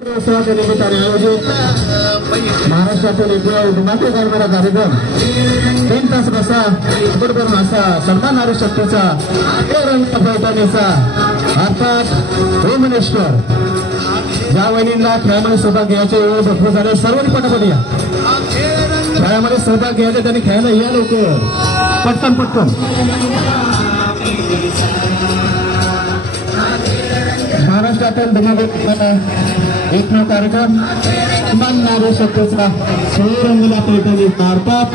आयोजित महाराष्ट्रातील धुमाकूळ करणारा कार्यक्रम 3 तास कसा करून असा सन्मानणारी शक्तीचा पैठणीचा अर्थात भुवनेश्वर ज्या वहिनींना खेळामध्ये सहभाग घ्यायचे वेळ भरपूर झाले सर्वांनी पटापट या खेळामध्ये सहभाग घ्यायचे त्यांनी खेळायला या लवकर पटकन पटकन महाराष्ट्रातील धुमाकूळ एकमेव कार्यक्रम सन्मानणारी शक्तीचा शिवरंगला पैठणीचा अर्थात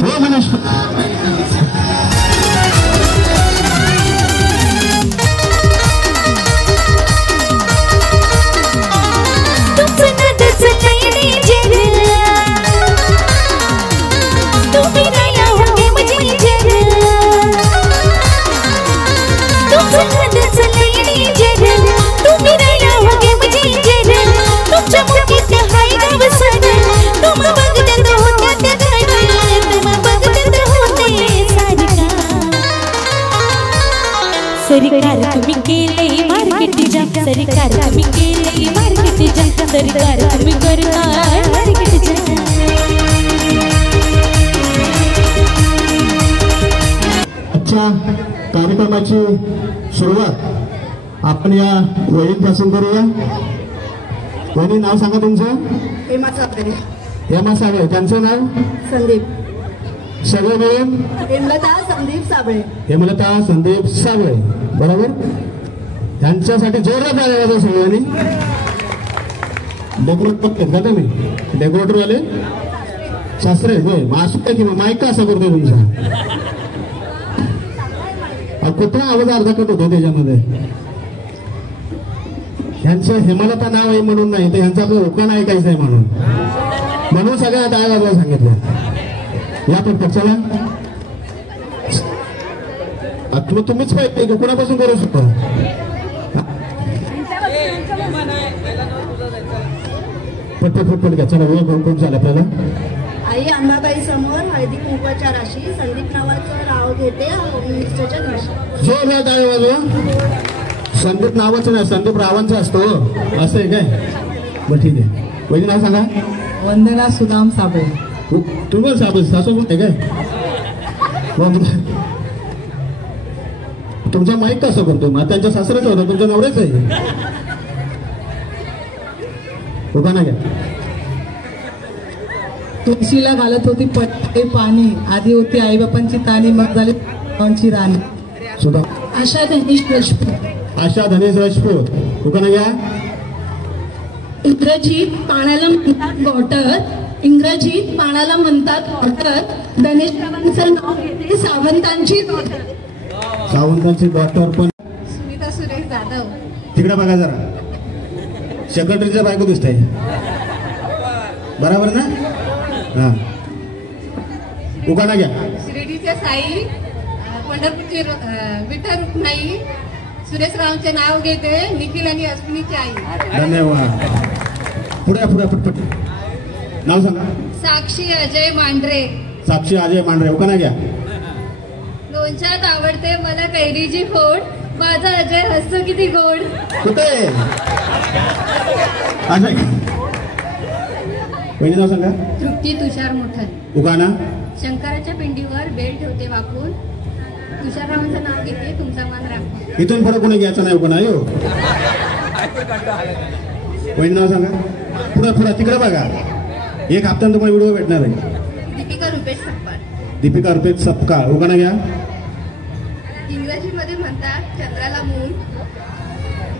भुवनेश्वर सरकार तुम्ही केले मार्केट जा सरकार तुम्ही केले मार्केट जा सरकार तुम्ही करताय मार्केट जा आजच्या कार्यक्रमाची सुरुवात आपण या वहिनीपासून करूया. वहिनी नाव सांगा तुमचं. हेमा साबळे. हेमा साबळे. त्यांचं नाव संदीप. सगळे मिळून हेमलता संदीप साबळे. हेमलता संदीप साबळे बरोबर. त्यांच्यासाठी जोरदार टाळ्या वाजवा सगळ्यांनी. डेकोरेट बघतात का तुम्ही डेकोरेटर वाले शास्त्र होय मास्क किंवा माईक असं करतोय तुमचा कुठला आवाज अर्धा कट होतो त्याच्यामध्ये. ह्यांचं हेमलता नाव आहे म्हणून नाही तर ह्यांचं आपलं उखाण ऐकायचं आहे म्हणून सगळ्या टाळ्या वाजवा सांगितलं. या पटपट चला मग तुम्हीच पाहिजे कोणापासून करू शकतो. पटपट पटपट घ्या चला वेळ कोण कोण झाला आपल्याला. आई अंबाबाई समोर हळदी कुंकवाच्या राशी संदीप नावाचं नाव घेते मिरच्याच्या दिवशी. जोरदार टाळ्या वाजवा. संदीप नावाचं नाही संदीप रावांचं असतो असं आहे काय. बरं ठीक आहे. वहिनी नाव सांगा. वंदना सुदाम साबळे. तुम्ही साबळे सासू आहे काय. तुमचा माईक कसं करतो मग त्यांच्या सासऱ्याचं होतं तुमच्या नवऱ्याचं आहे. उभा घ्या. तुळशीला घालत होती पट्टे पाणी आधी होती आईबापांची ताणी मग झाली राणी. सुद्धा आशा धनेश राजपूत. आशा धनेश राजपूत. दुकाना घ्या. इंग्रजीत पाण्याला म्हणतात वॉटर. इंग्रजीत पाण्याला म्हणतात वॉटर. धनेश रावांचं नाव घेते सावंतांची डॉटर. सावंतांची डॉक्टर पण सुनीता सुरेश जाधव. तिकडे बघा जरा सेक्रेटरीच्या बायको दिसतंय बरोबर ना. हा उखाणा घ्या. शिर्डीचे साई पंढरपूरचे विठ्ठल रुक्माई. सुरेश रावांचे नाव घेते निखिल आणि अश्विनीची आई. धन्यवाद. पुढे पुढे पटपट नाव सांगा. साक्षी अजय मांढरे. साक्षी अजय मांढरे. उखाणा घ्या. लोणच्यात आवडते मला कैरीची फोड. माझा अजय हसतो किती गोड. कुठे अजय. पहिली नाव सांगा. तृप्ती तुषार मोठन. उखाणा. शंकराच्या पिंडीवर बेल ठेवते वाकून. तुषाररावांचं नाव घेते तुमचा मान राखून. इथून पुढे कोणी घ्यायचं नाही उखाणा यो. पहिली नाव सांगा. पुढे पुढे तिकडे बघा. एक हप्त्यानं तुम्हाला व्हिडिओ भेटणार आहे. दीपिका रुपेश सपकाळ. दीपिका रुपेश सपकाळ. उखाणा घ्या. इंग्रजीमध्ये म्हणतात चंद्राला मूल.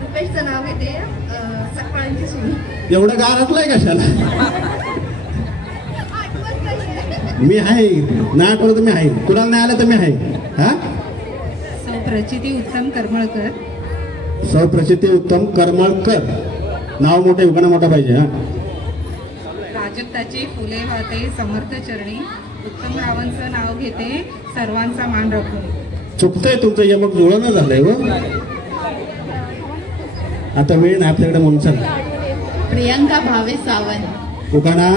रुपेशचं नाव घेते सपकाळांची सून. एवढं गारातलंय कशाला. मी आहे नाही आठवलं तर मी आहे. कुणाला नाही आलं तर मी आहे. हा प्रचिती उत्तम करमळकर. सौप्रचिती उत्तम करमळकर. नाव मोठे उखाणा मोठा पाहिजे. हा प्राजक्ताची फुले वाहते समर्थ चरणी. उत्तम रावांचं नाव घेते सर्वांचा मान राखून. चुकतंय तुमचं हे मग जुळणं झालंय व. आता वेळ नाही आपल्याकडे म्हणून सांगा. प्रियंका भावे सावंत. उखाणा.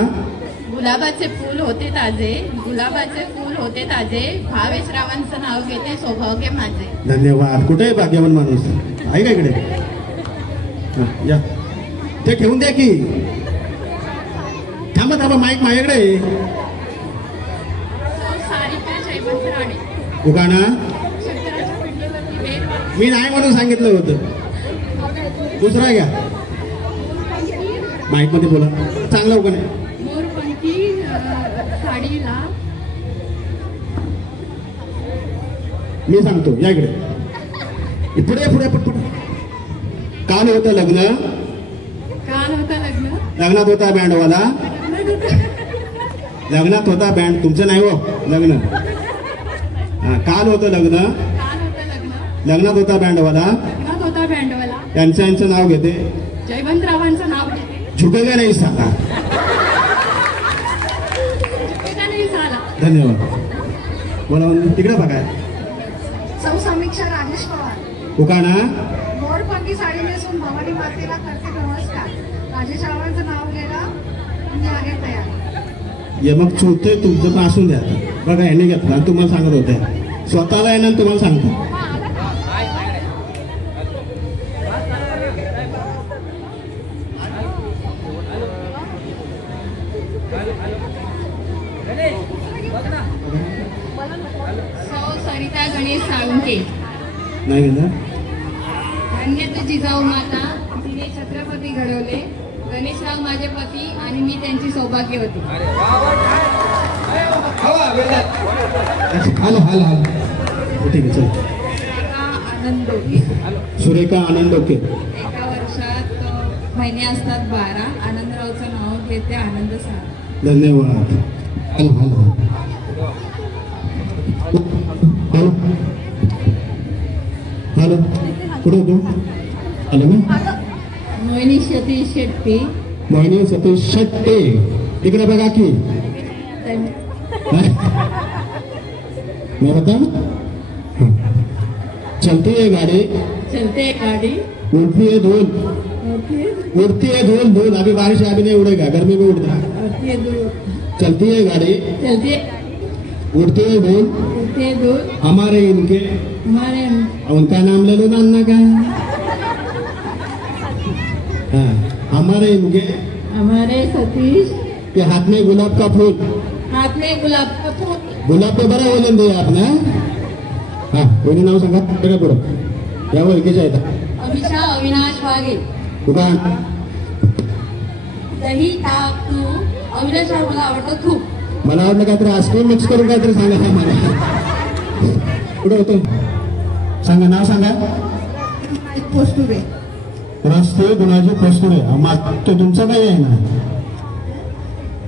गुलाबाचे फूल होते ताजे. गुलाबाचे फूल होते ताजे. भावेशरावांचं नाव घेते सौभाग्य माझे. धन्यवाद. कुठे भाग्यवान माणूस आहे का इकडे. या ते ठेवून द्या की. थांबा थांबा, माईक माझ्याकडे आहे. उगाणा मी नाही म्हणून सांगितलं होतं. दुसरा घ्या, माईक मध्ये बोला. चांगलं उगाणा. मोरपंखी साडीला मी सांगतो, या इकडे. पुढे पुढे पुढे. काल होतं लग्न. काल होता लग्न. लग्नात होता बँडवाला. लग्नात होता बँड. तुमचं नाही हो लग्न. हा, काल होतं लग्न. काल होतं लग्न. लग्नात होता बँडवाला. लग्नात होता बँडवाला. यांचं नाव घेते. जयवंतरावांचं नाव घेते. झुकेगा नाही साला. झुकेगा नाही साला. धन्यवाद. बोला तिकडे बघा. सौ समीक्षा राजेश पवार. उकाणा मोरपंखी साडी नेसून भवानी मातेला करते नमस्कार. राजेश रावांचं नाव घ्यायला मी आहे तयार. ये मग चुकतंय तुमचं पण असून द्या. बघा यांनी घेतला, तुम्हाला सांगत होते. स्वतःला येणार तुम्हाला सांगतो. सरिता गणेश साळुंके. नाही घेतला. धन्य तू जिजाऊ माता, तिने छत्रपती घडवले. गणेशराव माझे पती आणि मी त्यांची सौभाग्य होती. हाल हाल हाल. ठीक आहे, चल. आनंद डोके. सुरेखा आनंद ओके. एका वर्षात महिने असतात 12. आनंदरावचं नाव घेते आनंद सारा. धन्यवाद. हाल हाल हाल. हॅलो हॅलो, कुठे होतो? हॅलो मी मोहिनी सतीश शेट्टी. मोहिनी सतीश शेट्टी. इकडे बघा की. मैं बता. चलती है गाड़ी. चलते गाड़ी. उड़ती है धूल. उड़ती है धूल. धूल अभी बारिश है, अभी नहीं उड़ेगा, गर्मी में उड़ता है. उड़ती है दूर. चलती है गाड़ी. चलती है. उड़ती है धूल. उड़ती है दूर. हमारे इनके. हमारे उनका नाम ले लो ना, अन्ना का. हाँ, हमारे इनके. हमारे सतीश के हाथ में गुलाब का फूल. हाथ में गुलाब का फूल. गुलाब पे बरं बोलून दे आपण. हा, कोणी नाव सांगा बघा पुढं. या ओळखीच्या आहेत. अभिषा अविनाश वाघे. दुकान. दही ताक तूप. अविनाश हा मला आवडतं खूप. मला वाटलं काहीतरी आईस्क्रीम मिक्स करून काहीतरी सांगा मला. कुठं होतो सांगा, नाव सांगा. पोस्टुरे. रस्ते गुणाजी पोस्टुरे. तो तुमचा काय आहे ना,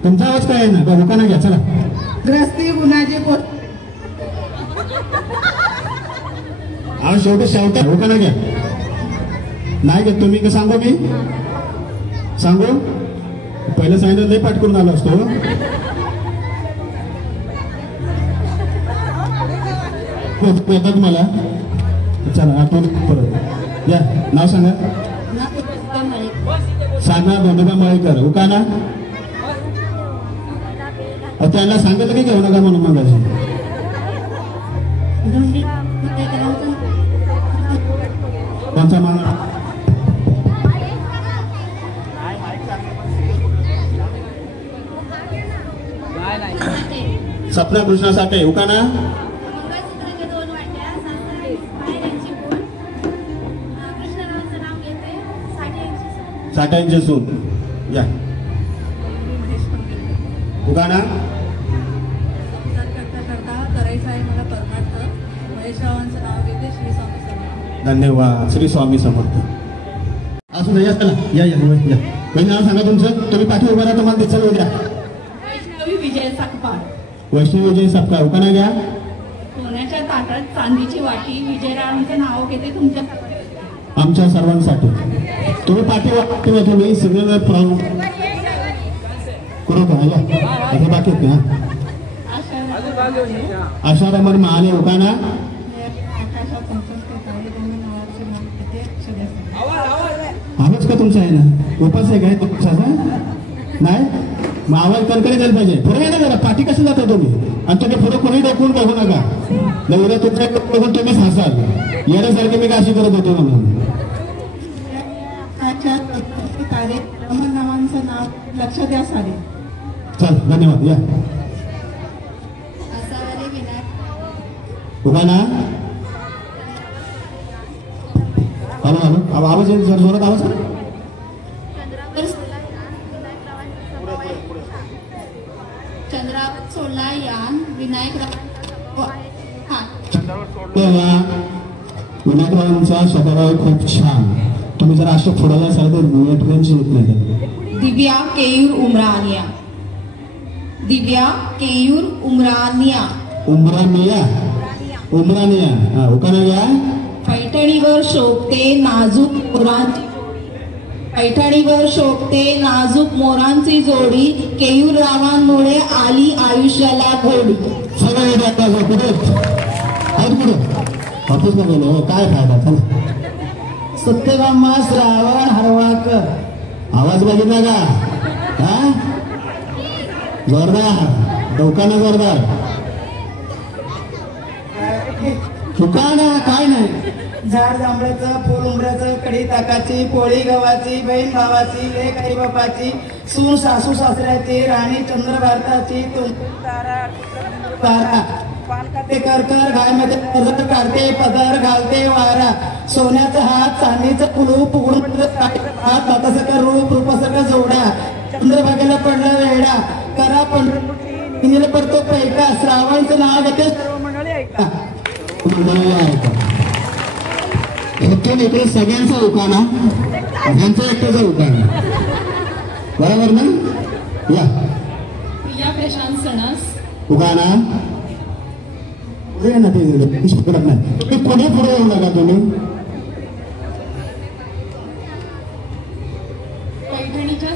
तुमचा आवाज काय आहे ना. का दुकाना घ्या चला. ग्रस्ती गुन्हाचे पोस्ट. आवाज शेवटी शेवटी दुकाना घ्या. नाही घेत तुम्ही का सांगू मी. सांगू पहिलं सांगितलं लई पाठ करून आलो असतो. येतात मला. चला आठवण परत या. नाव सांगा. साधना धोंडोबा मळेकर. उकाना. त्यांना सांगितलं की घेऊ नका म्हणून मग कोणता माना. सपना कृष्णा साठे. उकाना. मंगळसूत्राच्या 2 वाट्या. सासऱ्यांची बोल. कृष्णरावांचं नाव घेते. साठ्यांची सून. या. उकाना. धन्यवाद. श्री स्वामी समर्थ. असू या चला. या या या. पहिलं नाव सांगा तुमचं. तुम्ही पाठी उभा राहा, तुम्हाला दिसेल उद्या. वैष्णवी विजय सकपाळ. वैष्णवी विजय सपकाळ. उकाना घ्या. सोन्याच्या ताटात चांदीची वाटी. विजयरावांचं नाव घेते तुमच्या आमच्या सर्वांसाठी. तुम्ही पाठी वाटते तुम्ही सगळं प्रॉब्लेम करू का. बाकी का आशारामर महाले. उकाना. आवाज का तुमचा आहे ना. उपास आहे काय तुमचा नाही. मग आवाज कडकडे द्यायला पाहिजे. पुढे आहे ना जरा. पाठी कसं जाता तुम्ही. आणि तुम्ही पुढे कोणी दाखवून बघू नका. उद्या तुमच्या बघून तुम्हीच हसाल. येण्यासारखे मी का अशी करत होतो म्हणून. कार्य रावांचं नाव लक्ष द्या सारे. चल धन्यवाद. या असावरी विनायक उभा ना. हॅलो हॅलो आवाज येईल सर, जोरात आवाज. चंद्रावर सोडला यान विनायकराव तेव्हा विनायकरावांचा स्वभाव खूप छान. तुम्ही जर असे पुढाला असाल तर नेटवर्क येत नाही. दिव्या केयूर उमरानिया. दिव्या केयूर उमरानिया. उमरानिया उमरानिया हा उकाना घ्या. पैठणीवर शोभते नाजूक मोरांची. पैठणीवर शोभते नाजूक मोरांची जोडी. केयूर रावांमुळे आली आयुष्याला घोडी. सगळं येत आता पुढे आहेत पुढे ऑफिसला गेलो. काय फायदा. चला सत्यभामा श्रावण हरवाळकर. आवाज बघितला का. हा जोरदार डोकाना जोरदार. चुकाना काय नाही. झाड जांभळाचं, फुल उमऱ्याचं, कढी ताकाची, पोळी गव्हाची, बहीण भावाची, लेक आई बापाची, सून सासू सासऱ्याची, राणी चंद्र भारताची, तारा पान खाते कर गायमध्ये पदर काढते, पदर घालते वारा. सोन्याचा हात, चांदीचं कुलूप, उघडून हात, भातासारखा रूप, रूपासारखा जोडा. चंद्रभागेला पडला वेडा, करा पंढरपूर पडतो पैका. श्रावणचं नाव घेते सर्व मंडळी ऐका. इथून इकडे सगळ्यांचा उकाना, ह्यांचा एकट्याचा उकाना. बरोबर ना. या प्रशांत सणास उकाना ना ते पकडत नाही. तुम्ही पुढे पुढे येऊ नका. तुम्ही पैठणीच्या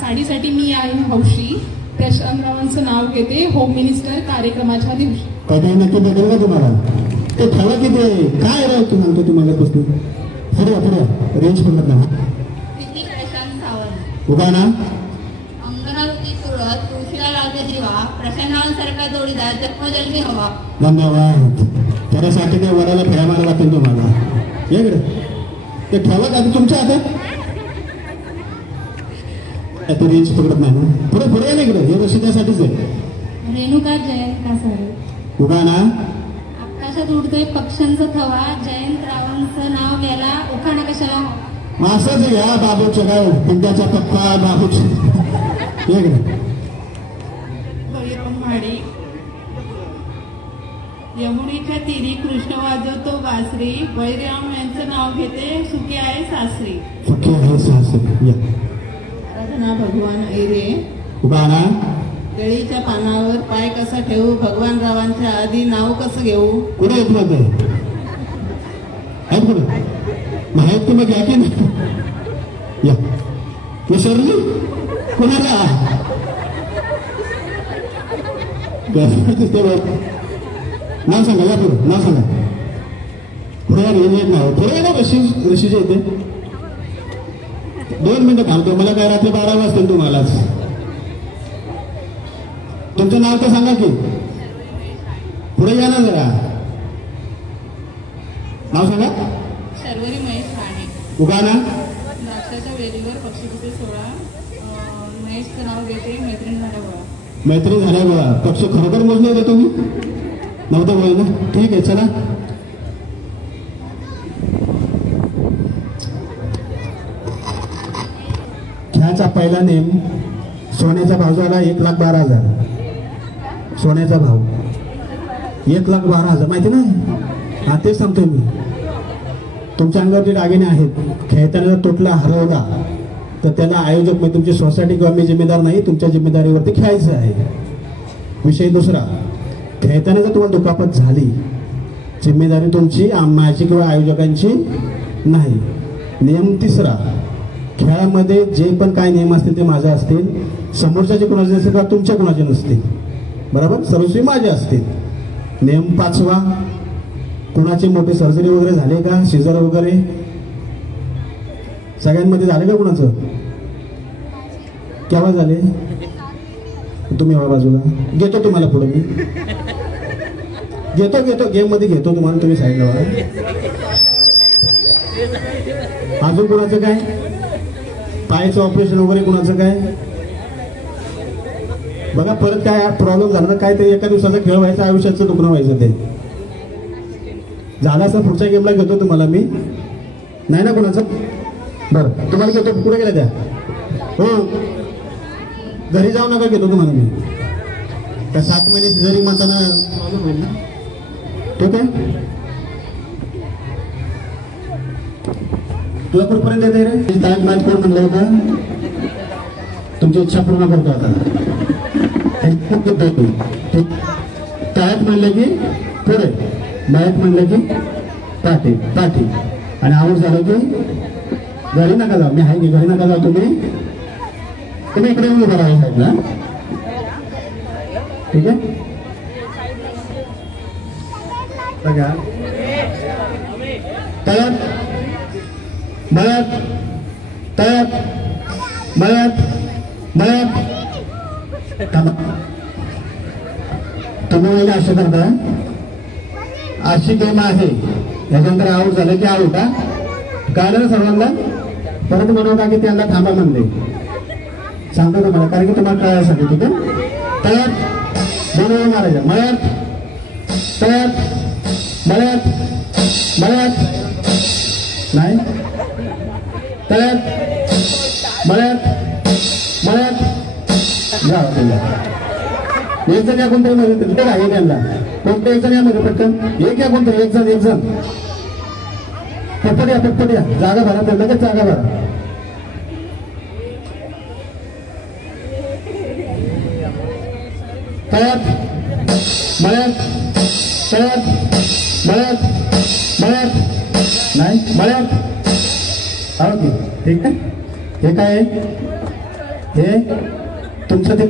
साडीसाठी मी आहे हौशी. प्रशांतरावांचं नाव घेते होम मिनिस्टर कार्यक्रमाच्या दिवशी. कधी नक्की भेटेल का तुम्हाला. ते ठरवा की ते काय राहतो तू म्हणतो तुम्हाला पासून पुढे पुढे रेंज पडत ना. प्रशांत सावंत. उकाना अंगणावरती तुळस तुळशीला लावते दिवा. प्रशांतरावांसारखा जोडीदार जन्मजन्मी हवा. धन्यवाद. त्याच्यासाठी ते वराला फेऱ्या मारा लागतील तुम्हाला. इकडे ते ठरवा का तुमच्या हातात. ते रेंज पकडत नाही ना. पुढे पुढे आहे ना इकडे. हे वर्ष त्यासाठीच आहे. रेणुका जयंत कासारे. उकाना आकाशात उडतोय पक्ष्यांचा थवा. जयंतरावांचं नाव घ्यायला उखाणा कशाला. असंच घ्या बाबूचं काय पिंट्याचा पप्पा बाबूच. इकडे माडी. यमुनेच्या तीरी कृष्ण वाजवतो बासरी. बळीराम यांचं नाव घेते सुखी आहे सासरी. सुखी आहे सासरी. या आराधना भगवान ऐरे. उकाना केळीच्या पानावर पाय कसा ठेवू. भगवान रावांच्या आधी नाव कसं घेऊ. कुठे येत नव्हते आहेत कुठे माहीत तुम्ही घ्या की नाही. या विसरली कुणाला. नाव सांगा. या पुढे नाव सांगा. पुढे येत नाही. पुढे ना ऋषीच्या इथे 2 मिनिटं थांबतो. मला काय रात्री 12 वाजतील तुम्हालाच. तुमचं नाव तर सांगा की. पुढे या ना जरा. नाव सांगा. शर्वरी महेश राणे. उगाना द्राक्षाच्या वेलीवर पक्षीकुटे सोळा. महेशचं नाव घेते मैत्रीण झाल्या गोळा. मैत्री झाल्या बघा. पक्ष खरोखर मोजले होते तुम्ही नव्हतं बोल ना. ठीक आहे चला. ह्याचा पहिला नेम सोन्याचा भाव झाला 1,12,000. सोन्याचा भाव 1,12,000 माहिती ना. हा तेच सांगतोय मी. तुमच्या अंगावर जे दागिने आहेत खेळताना जर तुटला हरवला तर त्याला आयोजक म्हणजे तुमची सोसायटी किंवा मी जिम्मेदार नाही. तुमच्या जिम्मेदारीवरती खेळायचं आहे. विषय दुसरा. खेळताना जर तुम्हाला दुखापत झाली जिम्मेदारी तुमची माझी किंवा आयोजकांची नाही. नियम तिसरा. खेळामध्ये जे पण काय नियम असतील ते माझे असतील. समोरच्याचे कोणाचे असतील किंवा तुमच्या कोणाचे नसतील. बरोबर. सर्वस्वी माझे असतील. नियम 5वा. कुणाची मोठी सर्जरी वगैरे झाली का. सिझर वगैरे सगळ्यांमध्ये झाले का कुणाचं. केव्हा झाले. तुम्ही वा बाजूला. घेतो तुम्हाला पुढे मी घेतो गेम मध्ये घेतो तुम्हाला. तुम्ही साईडला वा. अजून कोणाचं काय पायाचं ऑपरेशन वगैरे कुणाचं काय बघा, परत काय प्रॉब्लेम झाला तर काय तरी एका दिवसाचा खेळ व्हायचा, आयुष्याचं दुखणं व्हायचं. ते झालं असं पुढच्या गेमला घेतो तुम्हाला मी, नाही ना कोणाचं. बरं तुम्हाला घेतो, कुठे गेल्या त्या? हो घरी जाऊ नका, घेतो तुम्हाला मी. त्या 7 महिने जरी म्हणताना प्रॉब्लेम होईल ना. ठीक आहे, तुला कुठपर्यंत येते रे? ताक मॅच कोण म्हणलं होतं? तुमची इच्छा पूर्ण करतो आता. ताक म्हणलं की पुढे, मॅच म्हणलं की पाठी पाठी, आणि आऊट झालं की घरी नका जाऊ. मी आहे की घरी नका जाऊ, तुम्ही इकडे येऊन उभा राहा साहेब ना. ठीक आहे, बघा तयार मळ्यात, तयार मळ्यात, मळ्यात. तुम्ही असं करता, अशी गेम आहे, याच्यानंतर आऊट झालं की आऊट. हा कळलं ना सर्वांना? परत म्हणू का की त्यांना थांबा म्हणले, सांगतो तुम्हाला, कारण की तुम्हाला कळायसाठी. ठीक आहे, तयार, 2 वेळा मारायचं. मळ्यात, तयार, मळ्यात, मळ्यात, नाही तयार, मळ्यात, मळ्यात. एक जण या कोणत्याही मध्ये तिथे आहे त्यांना, कोणत्या एक जण यामध्ये पटकन एक या कोणतं, एक जण, एक जण पटपट या, पटपट या, जागा भरा त्यांना, लगेच जागा भरा. तयार, मळ्यात, तयार, मळ्यात, मळ्यात, नाही मळ्यात. ओके ठीक आहे, हे काय आहे? हे तुमचं ते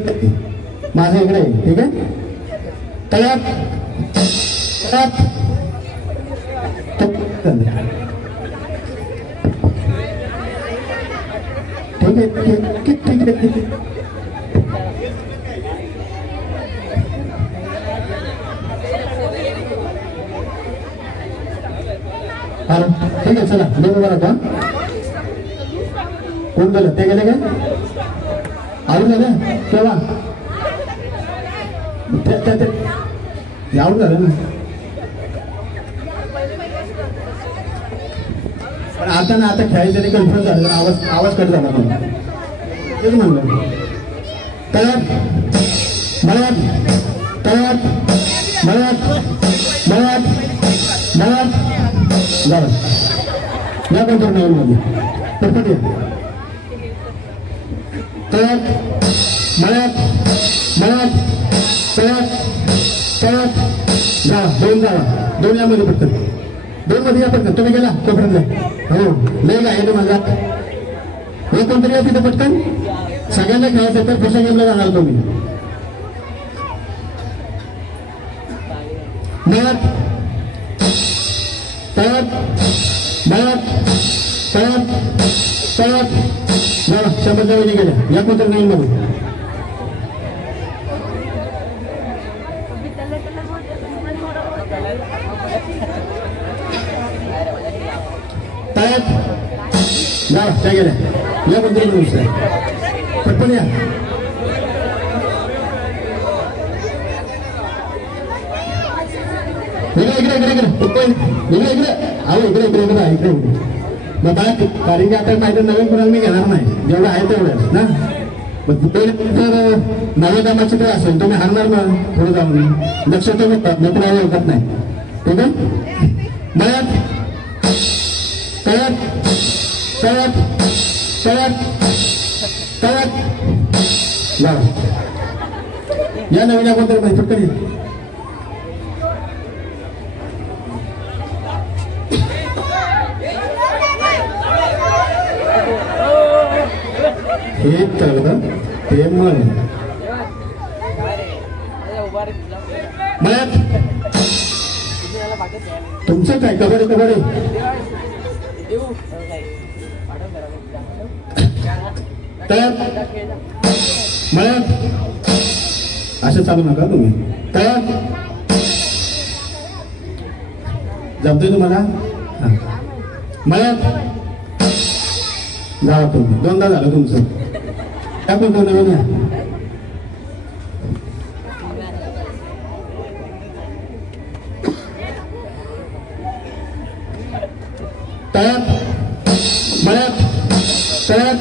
माझं इकडे आहे. ठीक आहे, तयार, तयार, ठीक आहे, ठीक आहे, ठीक आहे. ठीक आहे, चला मी उभा राहतो. कोण गेलं? ते गेले काय? आवड झालं केव्हा? आवड झालं ना. पण आता ना, आता खेळायचं ते कन्फ्युज झालं, आवाज कट झाला मला. तेच म्हणलं. तयार, मळ्यात, तयार, मळ्यात, मळ्यात, मळ्यात. झालं या कोणत्या नवीनमध्ये पटपट या. तयार, मळ्यात, मळ्यात, तयार, तयार. जा 2 जावा, 2 यामध्ये पटकन, 2 मध्ये या पटकन. तुम्ही गेला तोपर्यंत हो, लय आहे तुम्हाला. हे कोणतरी या तिथे पटकन, सगळ्यांना खेळायचं तर पुढच्या गेमला जाणार तुम्ही. मळ्यात, तयार, मळ्यात, तयार, तयार. जा 100 जाऊन गेल्या या कोणत्या नवीन मध्ये. तयार, जा त्या गेल्या या कोणत्या नवीन. पटपट या. इकडे इकडे इकडे इकडे इकडे इकडे अहो इकडे इकडे इकडे इकडे मग कारण की आता माहिती नवीन कोणाला मी घेणार नाही, जेवढं आहे तेवढं ना. मग तर नव्या कामाची तर असेल तुम्ही हारणार ना पुढे जाऊन, लक्ष तुम्ही मी कोणाला ओळखत नाही. ठीक आहे, मळ्यात, तयार, तयार, तयार, तयार. या नवीन कोणतरी माहिती पटकन. हे तर ते मन मळ्यात तुमचं काय कबड्डी कबड्डी तयार मळ्यात असं चालू नका तुम्ही. तयार जमतोय तुम्हाला. मळ्यात जावा तुम्ही, दोनदा झालं तुमचं. काय बोलतो नवीन या. तळ्यात मळ्यात तळ्यात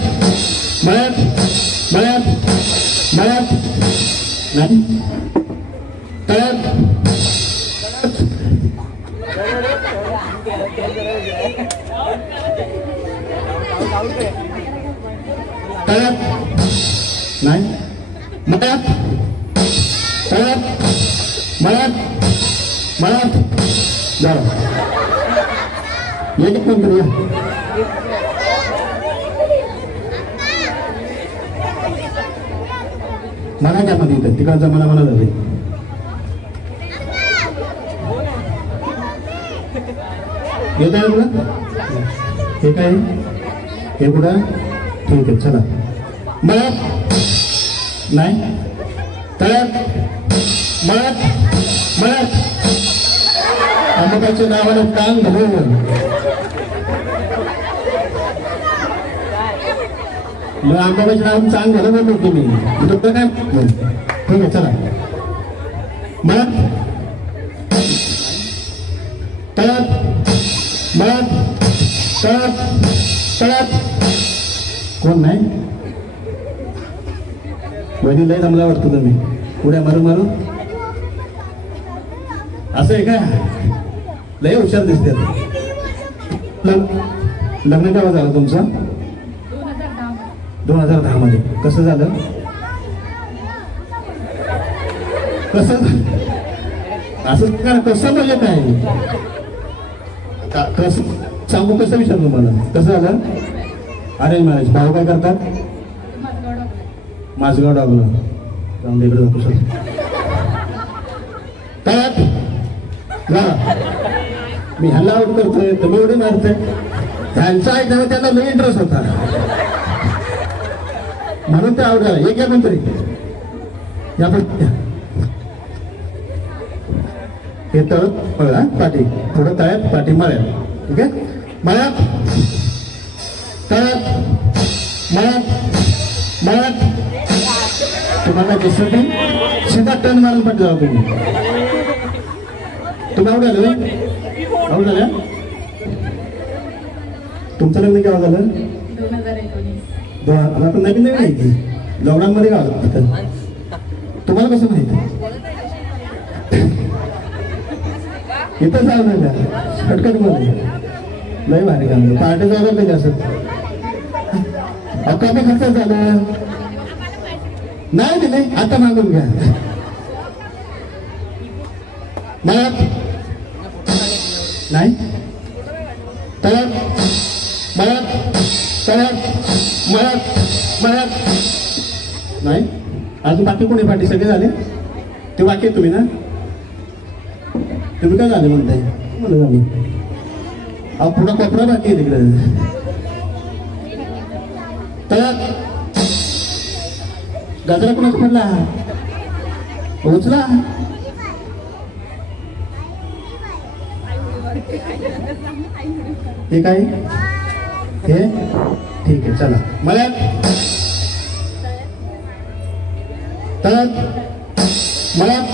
मळ्यात मळ्यात मळ्यात नाही तळ्यात तळ्यात नाही मळ्यात तळ्यात मळ्यात मळ्यात जावा. एक पण करूया. मला काय मध्ये येतं तिकडचा मला जाते. येत आहे तुला हे काय हे कुठं ठीक आहे चला. मळ्यात नाही तळ्यात मळ्यात मळ्यात अमुकाच्या नावानं कान घालून मग आंबाबाईच्या नावानं चांग झालं म्हणतो तुम्ही तुमचं काय ठीक आहे चला. मळ्यात तळ्यात मळ्यात तळ्यात तळ्यात कोण नाही. वहिनी लय जमला वाटतं तुम्ही उड्या मारू मारू असं आहे का. लय हुशार दिसते. लग्न केव्हा झालं तुमचं. 2010 मध्ये. कसं झालं कसं असं का कसं म्हणजे काय कसं सांगू कसं विचारलं मला कसं झालं. अरे मॅरेज भाऊ काय करतात. माझगाव डागला जाऊन इकडे जातो सर. काय मी ह्याला आउट करतोय तुम्ही एवढी मारतोय. ह्यांचा ऐकण्यावर त्यांना लई इंटरेस्ट होता म्हणून ते आउट झाला. एक या कोणतरी या पण हे तळ पळा पाठी थोडं तळ्यात पाठी मळ्यात ठीक आहे. मळ्यात तळ्यात मळ्यात मळ्यात तुम्हाला दिसत नाही सीधा टर्न मारून पण जाऊ तुम्ही. तुम्ही आउट झालं आउट झाल्या. तुमचं लग्न केव्हा झालं. 2019. आता नवीन नवीन आहे की लॉकडाऊन मध्ये गाव तुम्हाला कसं माहिती. इथं जाऊ नका शॉर्टकट मध्ये लय भारी काम पार्टी जायला पाहिजे असं. कमी खर्च झालं नाही दिले आता मागून घ्या. मळ्यात नाही तळ्यात मळ्यात तळ्यात मळ्यात मळ्यात नाही. अजून बाकी कोणी पाठी सगळे झाले ते बाकी तुम्ही ना. तुम्ही काय झाले म्हणताय मला झालं. अहो पुन्हा कोपरा बाकी आहे तिकडे. तळ्यात गजरा कोणाच पडला उचला. हे काय हे ठीक आहे चला. मळ्यात तळ्यात मळ्यात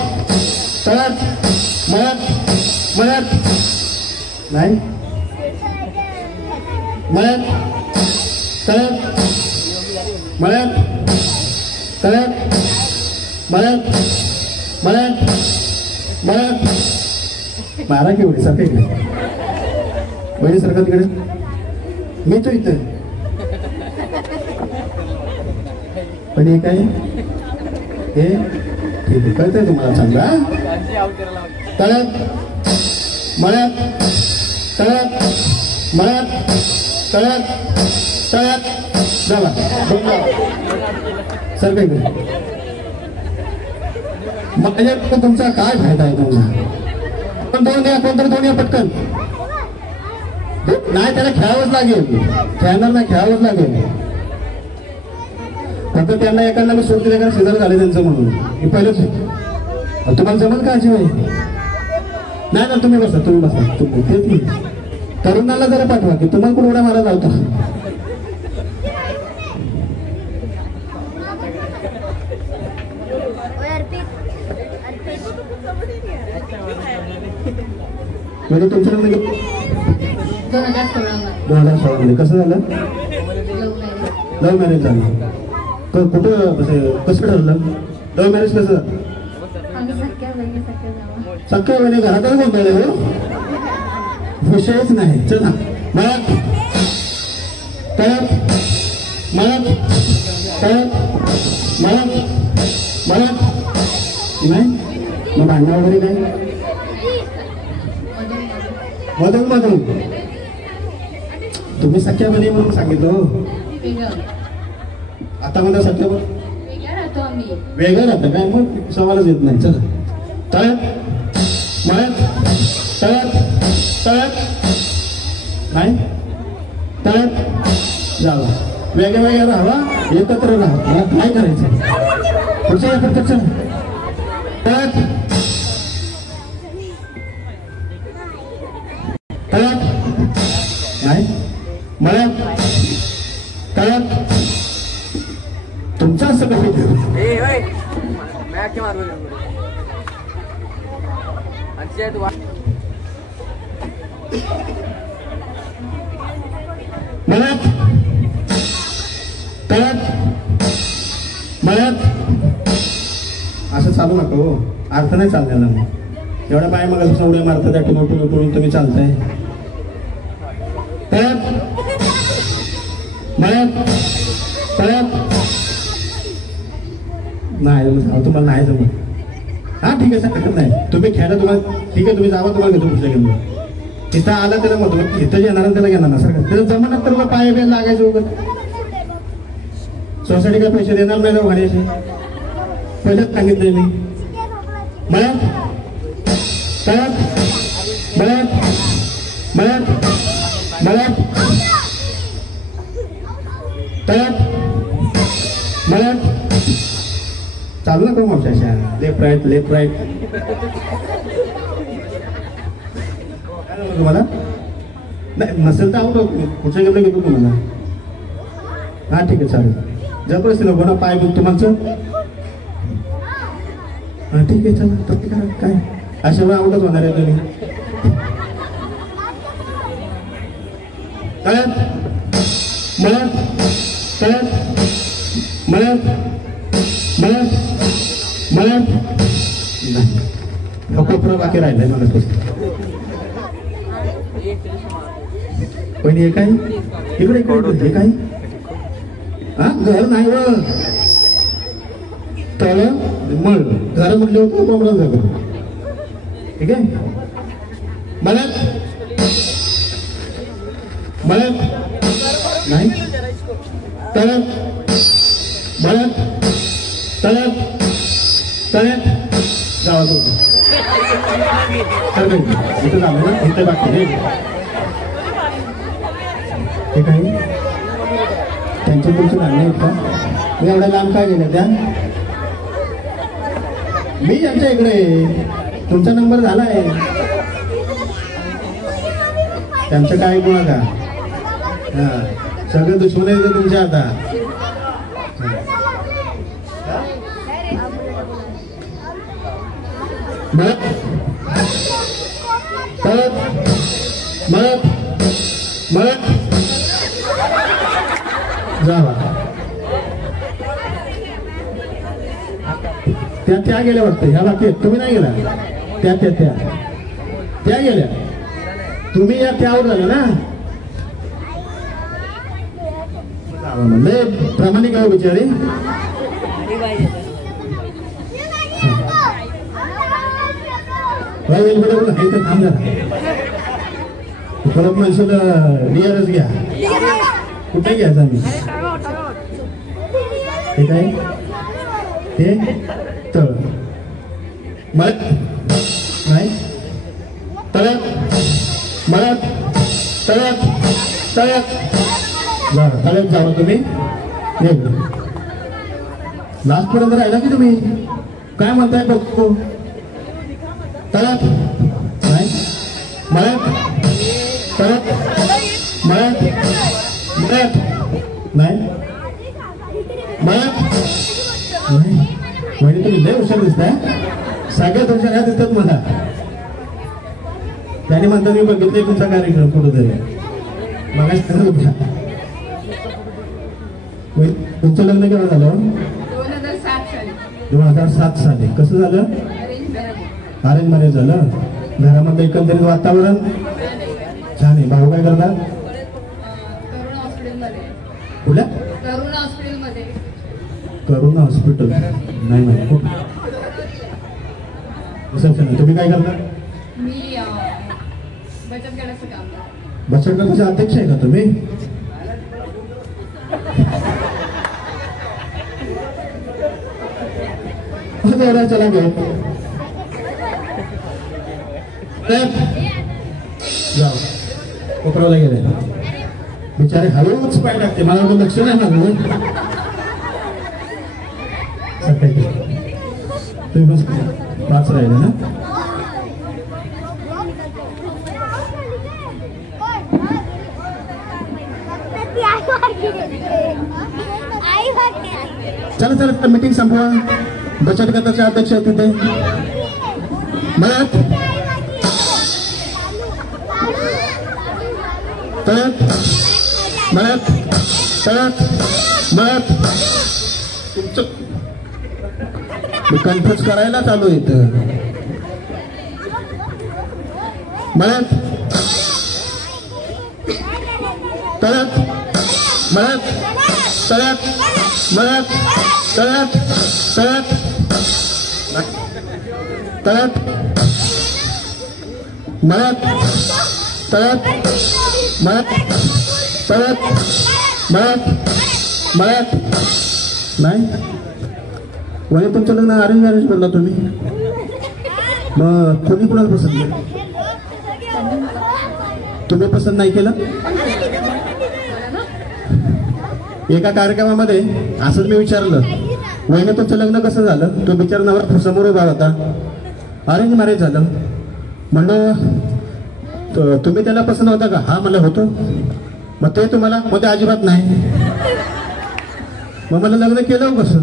तळ्यात मळ्यात मळ्यात नाही मळ्यात तळ्यात मळ्यात तळ्यात मळ्यात मळ्यात मळ्यात मारा की एवढी सारखं इकडे वहिनी सरकार तिकडे मी तो इथं. पण हे काय हे ठीक आहे कळतंय तुम्हाला चांगला. तळ्यात मळ्यात तळ्यात मळ्यात तळ्यात तळ्यात झाला सर काय माझ्या तुमचा काय फायदा आहे तुमचा. पण दोन द्या कोणतरी दोन या पटकन नाही त्याला खेळावंच लागेल. खेळणार नाही खेळावंच लागेल. फक्त त्यांना एकांना मी सोडते एका शेजारी झाले त्यांचं म्हणून मी पहिलंच तुम्हाला जमल का अशी नाही ना. तुम्ही बसा तुम्ही बसा तुम्ही तेच नाही. तरुणाला जरा पाठवा की तुम्हाला कोण उड्या मारायला लावता. म्हणजे तुमचं लग्न 2016 मध्ये कसं झालं? लव्ह मॅरेज झालं. कुठं कसं ठरलं लव्ह मॅरेज कसं? सख्या बहिणी घरातच गोंधळले हो, विषयच नाही. चला मळ्यात नाही मग भांडणं वगैरे काय? मधून तुम्ही सख्या बहिणी म्हणून सांगितलं हो. आता मला सख्या वेगळं राहतं काय? मग सवालच येत नाही. चला तळ्यात नाही तळ्यात जावा, वेगळ्या वेगळ्या राहावा, एकत्र राहा. काय करायचं पुढच्या एकत्र? चल तळ्यात नाही मळ्यात तळ्यात तुमचं असं काही मळ्यात असं चालू नका हो, अर्थ नाही चाललेला. मग एवढ्या पाय मग उड्या मारतात त्या टोटून तुम्ही चालताय. नाही तुम्हाला नाही जमत. हा ठीक आहे, हरकत नाही. तुम्ही खेळा, तुम्हाला ठीक आहे, तुम्ही जावा, तुम्हाला घेतो पुढच्या गेम. तिथं आला त्याला मग इथं येणार त्याला घेणार ना सगळं. त्याचं जमणार तर पाय बिया लागायचं वगैरे. सोसायटी काय पैसे देणार नाही जाऊ घालायचे, पहिलेच सांगितलंय मी. मळ्यात चालू ना करू मावशाशा. लेफ्ट राईट तुम्हाला नाही नसेल तर आवडतो पुढच्या गेमला घेतो तुम्हाला. हा ठीक आहे चालेल. जबरदस्ती नको ना, पाय बघ तुमचं. हा ठीक आहे चला तर करा काय अशा वेळा आवडत होणार आहे तुम्ही. कोपरा बाकी राहिलाय मला. पण हे काय इकडे हे काय? हा घर नाही व तळ मळ घर म्हटलं होतं कोंबडा जागा. ठीक आहे मळ्यात नाही तळ्यात जावा तुम्ही. इथं झालं ना, इथं बाकी हे काही त्यांच्या तुमचं भांडणं आहेत का? मी एवढ्या लांब काय गेल्या त्या? मी यांच्या इकडे तुमचा नंबर झालाय. त्यांचं काय गुण का? हा सगळं दुश्मन आहे तुमच्या आता. जावा त्या गेल्या वाटतं. ह्या बाकी तुम्ही नाही गेला. त्या गेल्या. तुम्ही या त्यावर झालं ना. लय प्रामाणिक आहे बिचारी. थांब जरा परत म्हणशील डिआरएस घ्या. कुठे घ्यायचं आम्ही? हे काय हे तळ मळ्यात नाही तळ्यात जावा तुम्ही. लास्ट पर्यंत राहिला की तुम्ही काय म्हणताय बघतो. तळ्यात नाही मळ्यात नाही म्हणजे तुम्ही लय हुशार दिसताय. सगळ्यात हुशार ह्या दिसतात मला. त्याने म्हणतात मी बघितले तुमचा कार्यक्रम कुठंतरी मग तुमचं लग्न केव्हा झालं? 2007 साली. कसं झालं? अरेंज मॅरेज झालं. घरामध्ये एकंदरीत वातावरण छान आहे. भाऊ काय करतात? कुठल्या? करुणा हॉस्पिटल नाही माहिती. तुम्ही काय करता? मी बचत गटाचं काम करते. बचत गटाचे अध्यक्ष आहे का तुम्ही? चला घेऊ जाऊ. कोकराला गेले बिचारे हळूच पाय लागते. मला लक्ष नाही माझं. तुम्ही बस 5 राहिले ना. चला चला मीटिंग संपवा. बचत गटाचे अध्यक्ष आहेत तिथे. मळ्यात तळ्यात मळ्यात तळ्यात मळ्यात तुमचं मी कन्फ्युज करायला चालू इथं. मळ्यात तळ्यात मळ्यात तळ्यात मळ्यात तळ्यात तळ्यात तळ्यात मळ्यात तळ्यात मळ्यात तळ्यात मळ्यात मळ्यात नाही. वय तुमचं लग्न अरेंज मॅरेज बोलला तुम्ही. मग कोणी कुणाला पसंत केलं? तुम्ही पसंत नाही केलं? एका कार्यक्रमामध्ये असंच मी विचारलं वहिनी तुमचं लग्न कसं झालं? तो बिचारा नवरा समोर उभा होता. अरेंज मॅरेज झालं. म्हणलं तुम्ही त्याला पसंत होता का? हा मला होतो. मग ते तुम्हाला? मग ते अजिबात नाही. मग मला लग्न केलं कसं?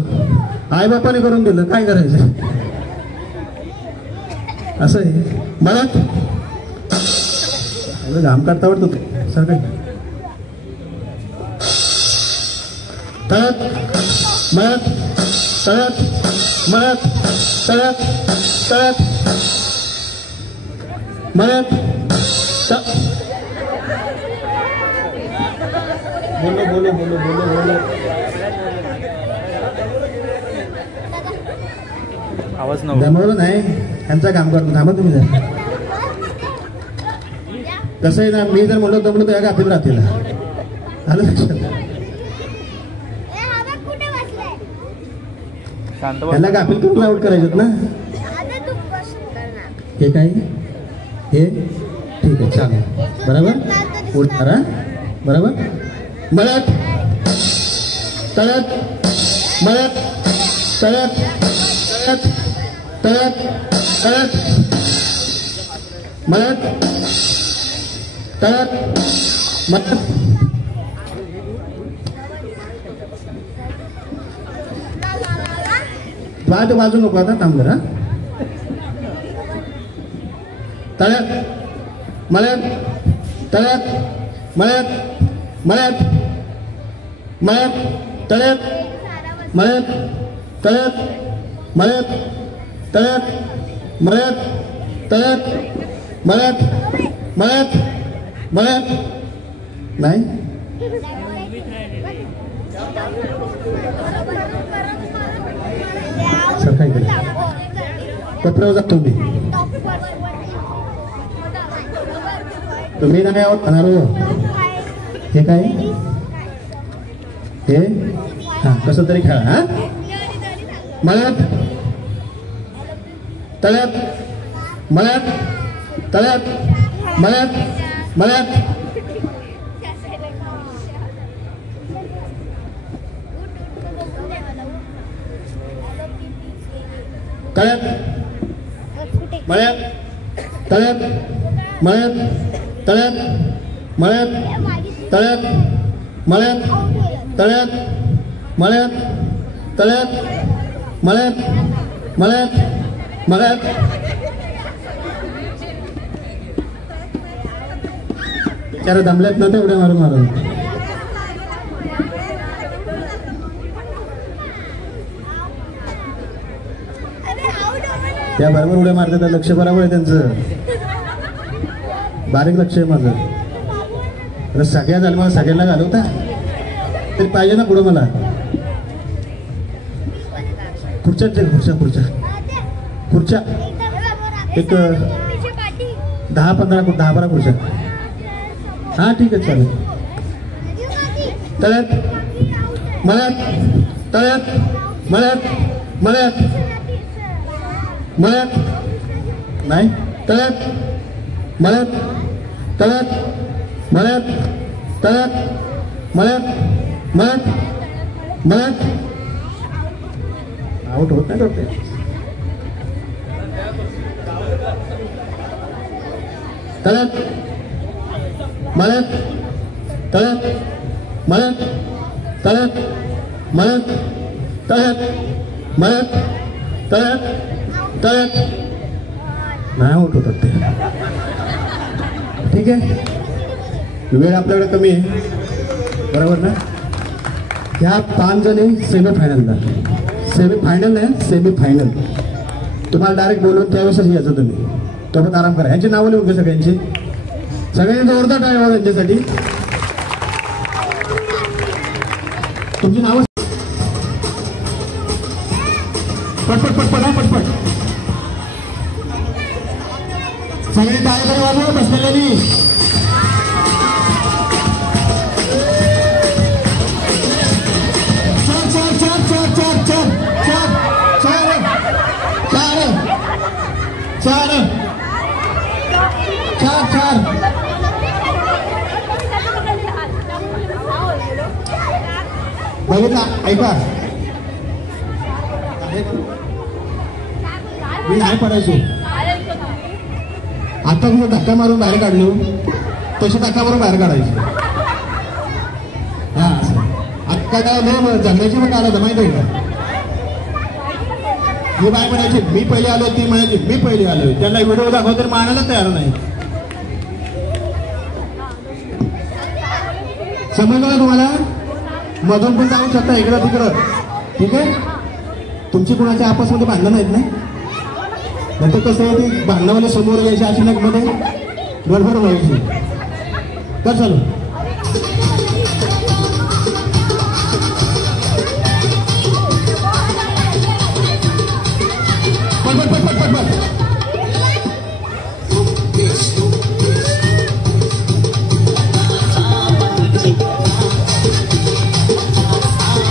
आई बापाने करून दिलं. काय करायचं? असं आहे. मला घाम काढता आवडतो सर. काय तळ्यात मळ्यात तळ्यात मळ्यात तळ्यात तळ्यात मळ्यात बोलो बोलो बोलो बोलो बोलो. आवाज दमवलं नाही. त्यांचं काम करतो. थांबा तुम्ही जर. कसं आहे ना मी जर म्हणलो दमलो तर या गाफील राहतील. आलं लक्षात? त्यांना गाफील करून आउट करायचं ना. हे काय हे ठीक आहे चालेल. बरोबर उठणार. बरोबर. मळ्यात तळ्यात मळ्यात तळ्यात तळ्यात तळ्यात तळ्यात मळ्यात तळ्यात मळ्यात वाद वाजू नको आता. थांब जरा. तळ्यात मळ्यात तळ्यात मळ्यात मळ्यात मळ्यात तळ्यात मळ्यात तळ्यात मळ्यात तळ्यात मळ्यात तळ्यात मळ्यात मळ्यात मळ्यात नाही. सर काय करेल? पत्रावर जातो मी. तुम्ही नाही आहोत खाणार हो. हे काय हे हा कसं तरी खेळा. हा मळ्यात तळ्यात मळ्यात तळ्यात मळ्यात मळ्यात तळ्यात मळ्यात तळ्यात मळ्यात तळ्यात मळ्यात तळ्यात मळ्यात तळ्यात मळ्यात तळ्यात मळ्यात मळ्यात मळ्यात त्याला दमल्यात ना तेवढ्या मारून मारून. त्या बरोबर उड्या मारतात. लक्ष बरोबर आहे त्यांचं. बारीक लक्ष आहे माझं. आता सगळ्या झालं मला सगळ्यांना घालवता तरी पाहिजे ना पुढं मला. खुर्च्या खुर्च्या खुर्च्या खुर्च्या एक 10-12 खुर्च्या. हा ठीक आहे चालेल. तळ्यात मळ्यात तळ्यात मळ्यात मळ्यात मळ्यात नाही तळ्यात मळ्यात तळ्यात मळ्यात तळ्यात मळ्यात मळ्यात मळ्यात. आउट होत नाही करते. तळ्यात मळ्यात तळ्यात मळ्यात तळ्यात मळ्यात तळ्यात मळ्यात तळ्यात तळ्यात. नाही आउट होतात ते. ठीक आहे. वेळ आपल्याकडे कमी आहे बरोबर ना. ह्या 5 जणी सेमीफायनलला. सेमीफायनल नाही सेमीफायनल. तुम्हाला डायरेक्ट बोलून त्यावेळेस यायचं तुम्ही. तोपर्यंत आराम करा. यांची नावं लिहून घ्या सगळ्यांची. सगळ्यांनी जोरदार टाळ्या त्यांच्यासाठी. तुमची नावं पटपट पटपट हा पटपट. सगळी टाळ्या वाजवा बसलेली. चार बघितला. ऐका मी नाही पडायचो. आता कुठं धक्का मारून बाहेर काढलो तसे धक्का मारून बाहेर काढायचे. हा अक्का काय जगण्याची पण काढायचं माहिती आहे का. ही बाय म्हणायची मी पहिले आलो ती म्हणायची मी पहिले आलोय. त्यांना व्हिडिओ दाखव तर मानायला तयार नाही. समजलं ना तुम्हाला. मधून पण जाऊ शकता इकडं तिकडं. ठीक आहे. तुमची कुणाच्या आपसमध्ये भांडणं आहेत ना. नंतर कसं आहे ती भांडणावाले समोर यायची अचानक मध्ये गडबड व्हायची. कर चालू. पटपट पटपट पटपट.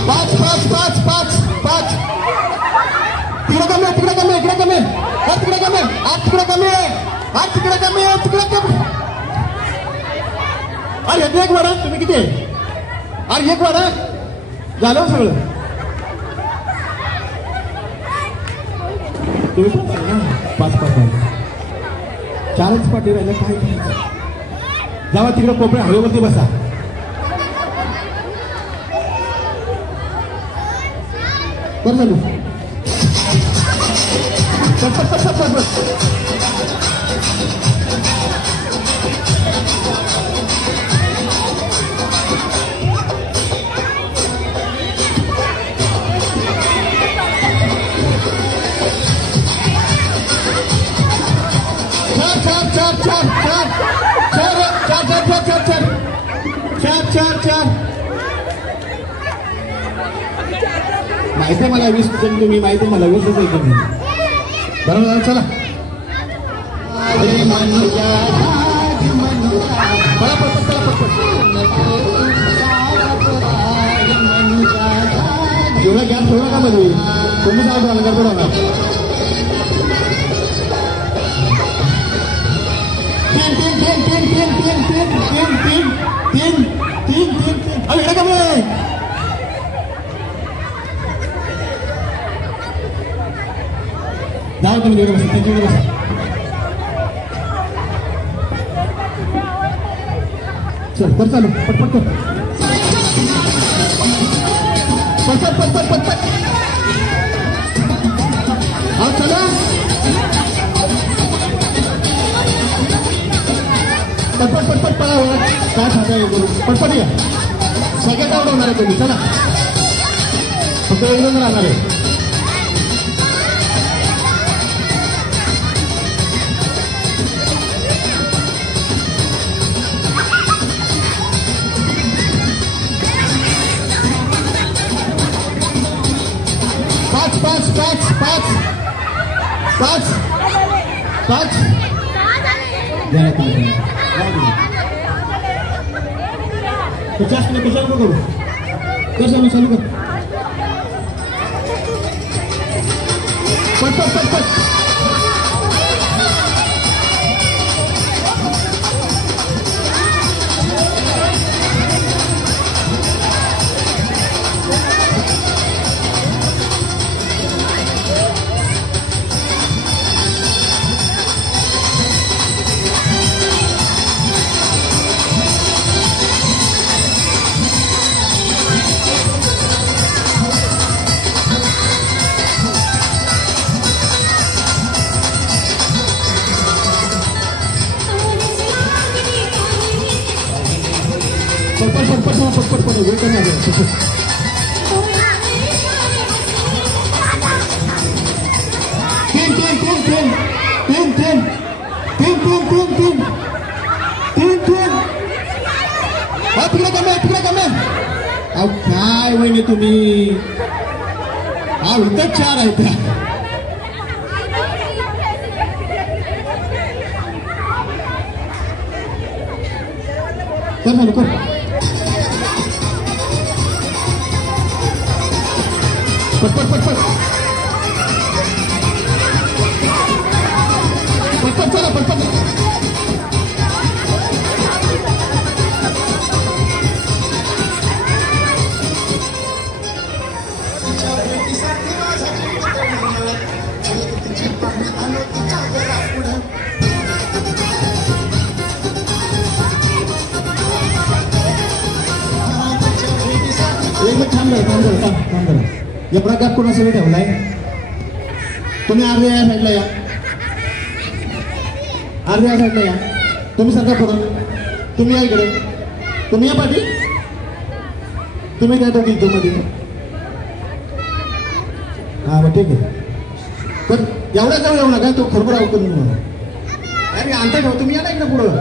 पाच पाच पाच पाच पाच. तिकडे कमी तिकडे कमी इकडे कमी. तिकडे कमी आज तिकडे कमी आहे. आज तिकडे कमी आहे तिकडे कमी. अरे एक वाडा तुम्ही किती आहे. अरे एक वाडा झालं सगळं. तुम्ही पाच पाच 4च पाठी राहिल्या काय जावा तिकडे कोपऱ्या हवेवरती बसा. कर चालू. माहिती आहे मला 20 तुम्ही माहिती आहे मला 20च आहे तुम्ही बरोबर. चला एवढा गॅस ठेवला का मध्ये तुम्ही जाऊ द्या गडबड होणार. तीन इकडे कमी आहे. जाऊ तुम्ही एवढे बसा त्यांच्याकडे बसा. चल कर चालू पटपट कर. पटपट पटपट पटपट. हा चला पटपट पटपट पळा. काय सांगा पटपट या सगळ्यात आवड होणार आहे तुम्ही चला फक्त एकदम राहणार आहे पाच पाच पाच पाच पाच पचास में कशाला करू कशाला चालू कर पट पट पट पट पट वेळ कमी आहे तीन तीन तीन तीन तीन तीन तीन तीन तीन तीन तीन तीन तिकडे कमी अहो काय वहिनी तुम्ही हा इथंच चार आहेत कर झालं कर पट पट पट पट पट पट चला पट पट थांब एवढा गॅप कोणासाठी ठेवलाय तुम्ही अर्ध्या या साईडला या अर्ध्या या साईडला या तुम्ही सरकार करून तुम्ही या इकडे तुम्ही या पाठी तुम्ही काय तो इथं मध्ये हा मग ठीक आहे पण एवढ्या जवळ येऊ नका तो खरोखर आऊ करून अरे आणता ठेव तुम्ही या ना इकडे पुढं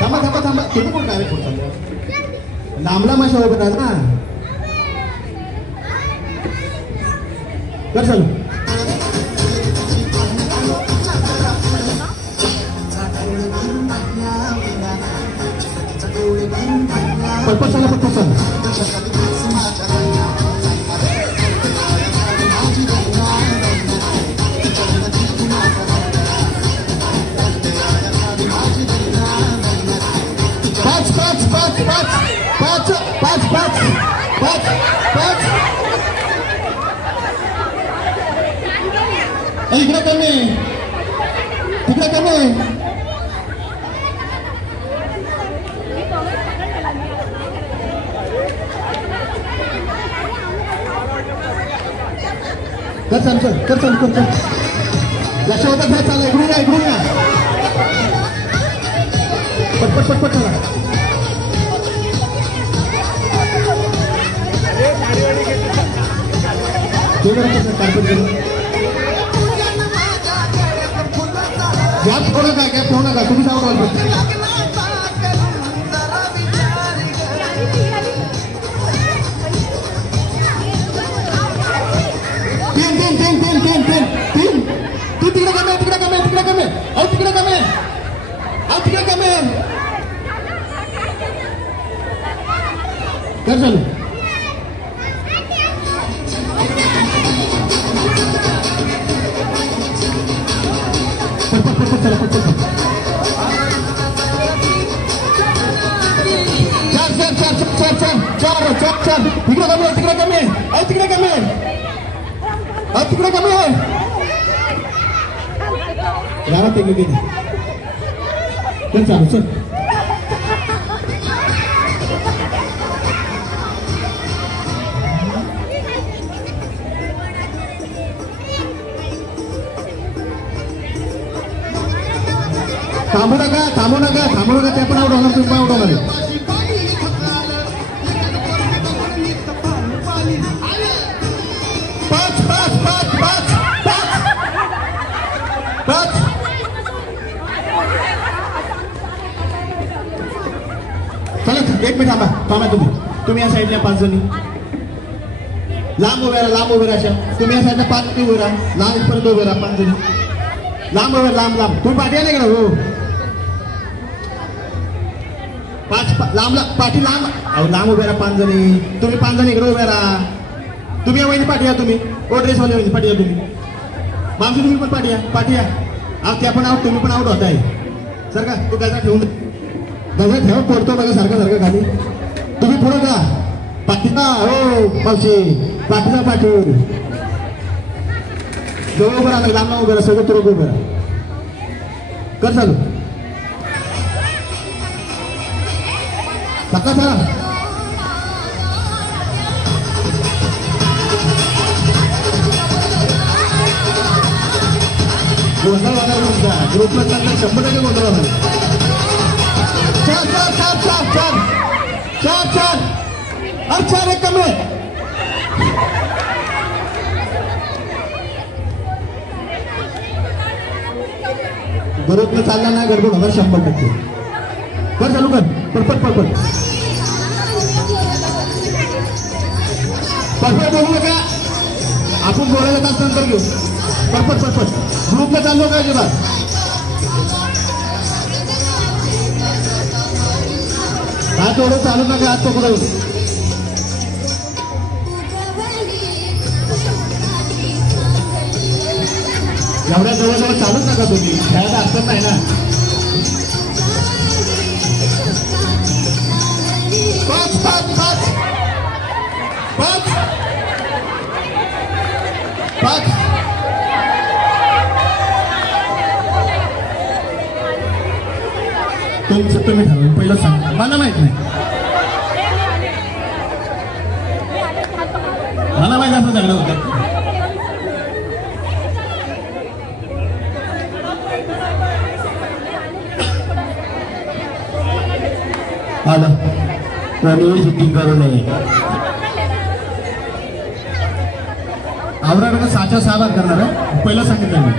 थांबा थांबा थांबा तुम्ही कोण काय पुढं चाललं लांबला माशा उभं राहा ना कर चालू पटपट चला पटपट चला पाच पाच पाच पाच पाच पाच पाच पाच पाच इकडे कमी तिकडे कमी कर चालू कर चालू कर लक्षात घ्या चालू इकडून या पटपट पटपट चला गॅप ठेवू नका तुम्ही जाऊ तीन तीन तीन तीन तीन तीन तीन तू तिकडे कमी तिकडे कमी तिकडे कमी अहो तिकडे कमी अहो तिकडे कमी कर चालू चार तिकडे कमी अहो तिकडे कमी अहो तिकडे कमी आहे गावात एक चल चालू चल थांबू नका ते पण आउट होणार, तुम्ही पण आउट होणार. पाच पाच पाच पाच पाच पाच. चला एक मिनिट थांबा तुम्ही या साईडला 5 जणी लांब उभे राहा अशा. तुम्ही या साईडला 5 जणी उभे राहा, लांब इथपर्यंत उभे राहा 5 जणी. लांब उभे लांब तुम्ही पाठी आले का? हो 5 लांब पाठी लांब. अहो लांब उभे राहा 5 जणी. तुम्ही 5 जणी इकडे उभे राहा. तुम्ही या वहिनी पाठी या. तुम्ही ओ ड्रेसवाले वहिनी पाठी या. तुम्ही मामजी तुम्ही पण पाठी या. त्या पण आउट, तुम्ही पण आउट होत आहे. सर का तू गजा ठेवून पडतो बघा सारखं खाली. तुम्ही पुढे जा पाठीचा. हो मावशी पाठीचा पाठी जवळ उभं राहा, लांब उभं राहा, सगळं तुरं उभं राहा. कर चालू सका सरा. गोंधळ वाला ग्रुपला चालला 100% गोंधळ वाला. चार अच्छा रे कमी. ग्रुपला चालला ना गडबड होणार 100%. कर चालू कर पटपट बोलू नका. आपण बोलायला तास नंतर घेऊ. पटपट ग्रुपला चाललो का अजिबात. हात एवढं चालू नका, हात पकडू. एवढ्या जवळ चालूच नका तुम्ही, खेळायला असत नाही ना. 5 तुमचं तुम्ही ठरवून पहिलं सांगा, मला माहित नाही. मला माहित असं झालं होतं. आलं कोणी शूटिंग करू नये. आवरा साच्या 6 बार करणार आहे. पहिलं सांगितलं मी.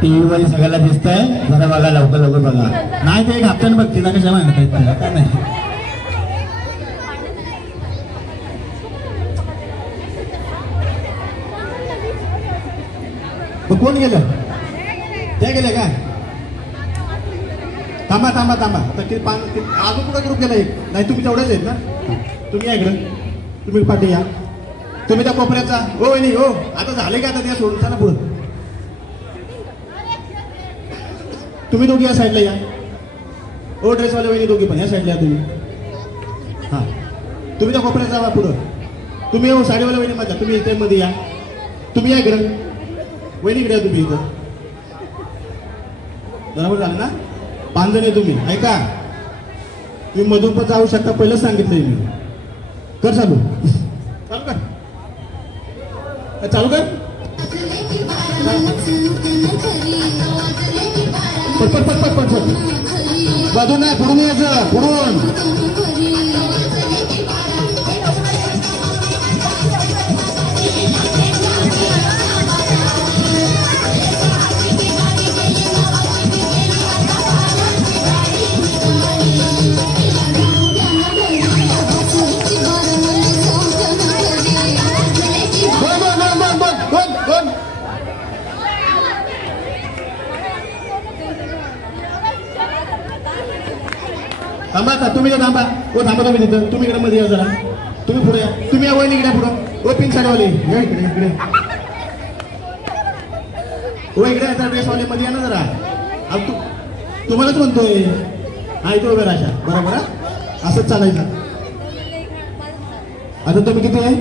टीव्ही मध्ये सगळ्याला दिसतंय, जरा बघा लवकर बघा. नाही ते एक हप्त्याने बघते ना, कशा माहिती काय नाही. कोण गेलं? त्या गेल्या का? थांबा अजून कुठं ग्रुप गेला एक? नाही तुम्ही तेवढेच आहेत ना. तुम्ही या इकडं, तुम्ही पाठी या. तुम्ही त्या कोपऱ्याचा हो नाही हो. आता झाले का? आता त्या सोडून चला पुढं. तुम्ही दोघी या साईडला या. ओ ड्रेसवाले वहिनी दोघी पण या साईडला या तुम्ही. हा तुम्ही त्या कोपऱ्यात जावा पुढं. तुम्ही हो साडीवाल्या वहिनी माझ्या, तुम्ही इथे मध्ये या. तुम्ही या इकडं वहिनी इकडे या. तुम्ही इथं बरोबर झालं ना. 5 जण तुम्ही ऐका. तुम्ही मधून पण जाऊ शकता, पहिलं सांगितलंय मी. कर चालू पटपट मधून नाही, पुढून यायचं. पुढून थांबा. तुम्ही थांबा. हो थांबा तुम्ही तिथं. तुम्ही इकडे मध्ये या जरा. तुम्ही पुढे या. तुम्ही या वहिनी इकडे पुढं. ओ पिंक साडीवाले या इकडे. हो इकडे आता ड्रेसवाले मध्ये या ना जरा. तुम्हालाच म्हणतोय. हा इथे उभे राहा. बरोबर असंच चालायचं. आता तुम्ही किती आहे?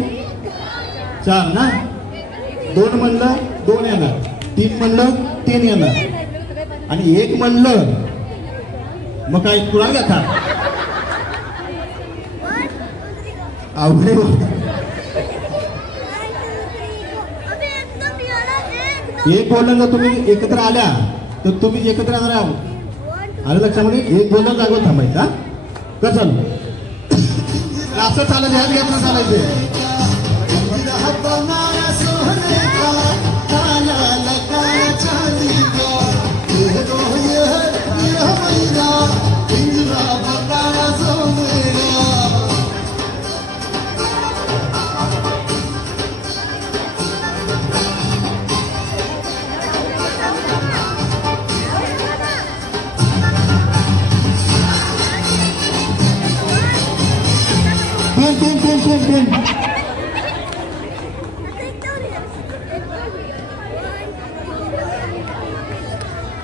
4 ना. 2 म्हणलं 2 येणार, 3 म्हणलं 3 येणार, आणि 1 म्हणलं मग काय कुणा घेता? अवघड एक बोलणं जर तुम्ही एकत्र आल्या तर तुम्ही एकत्र येणार आहात. आलं लक्षामध्ये? एक बोलणं जागेवर थांबायचं. हा कर चालू. असं चालत ह्याच घेतलं चालायचं.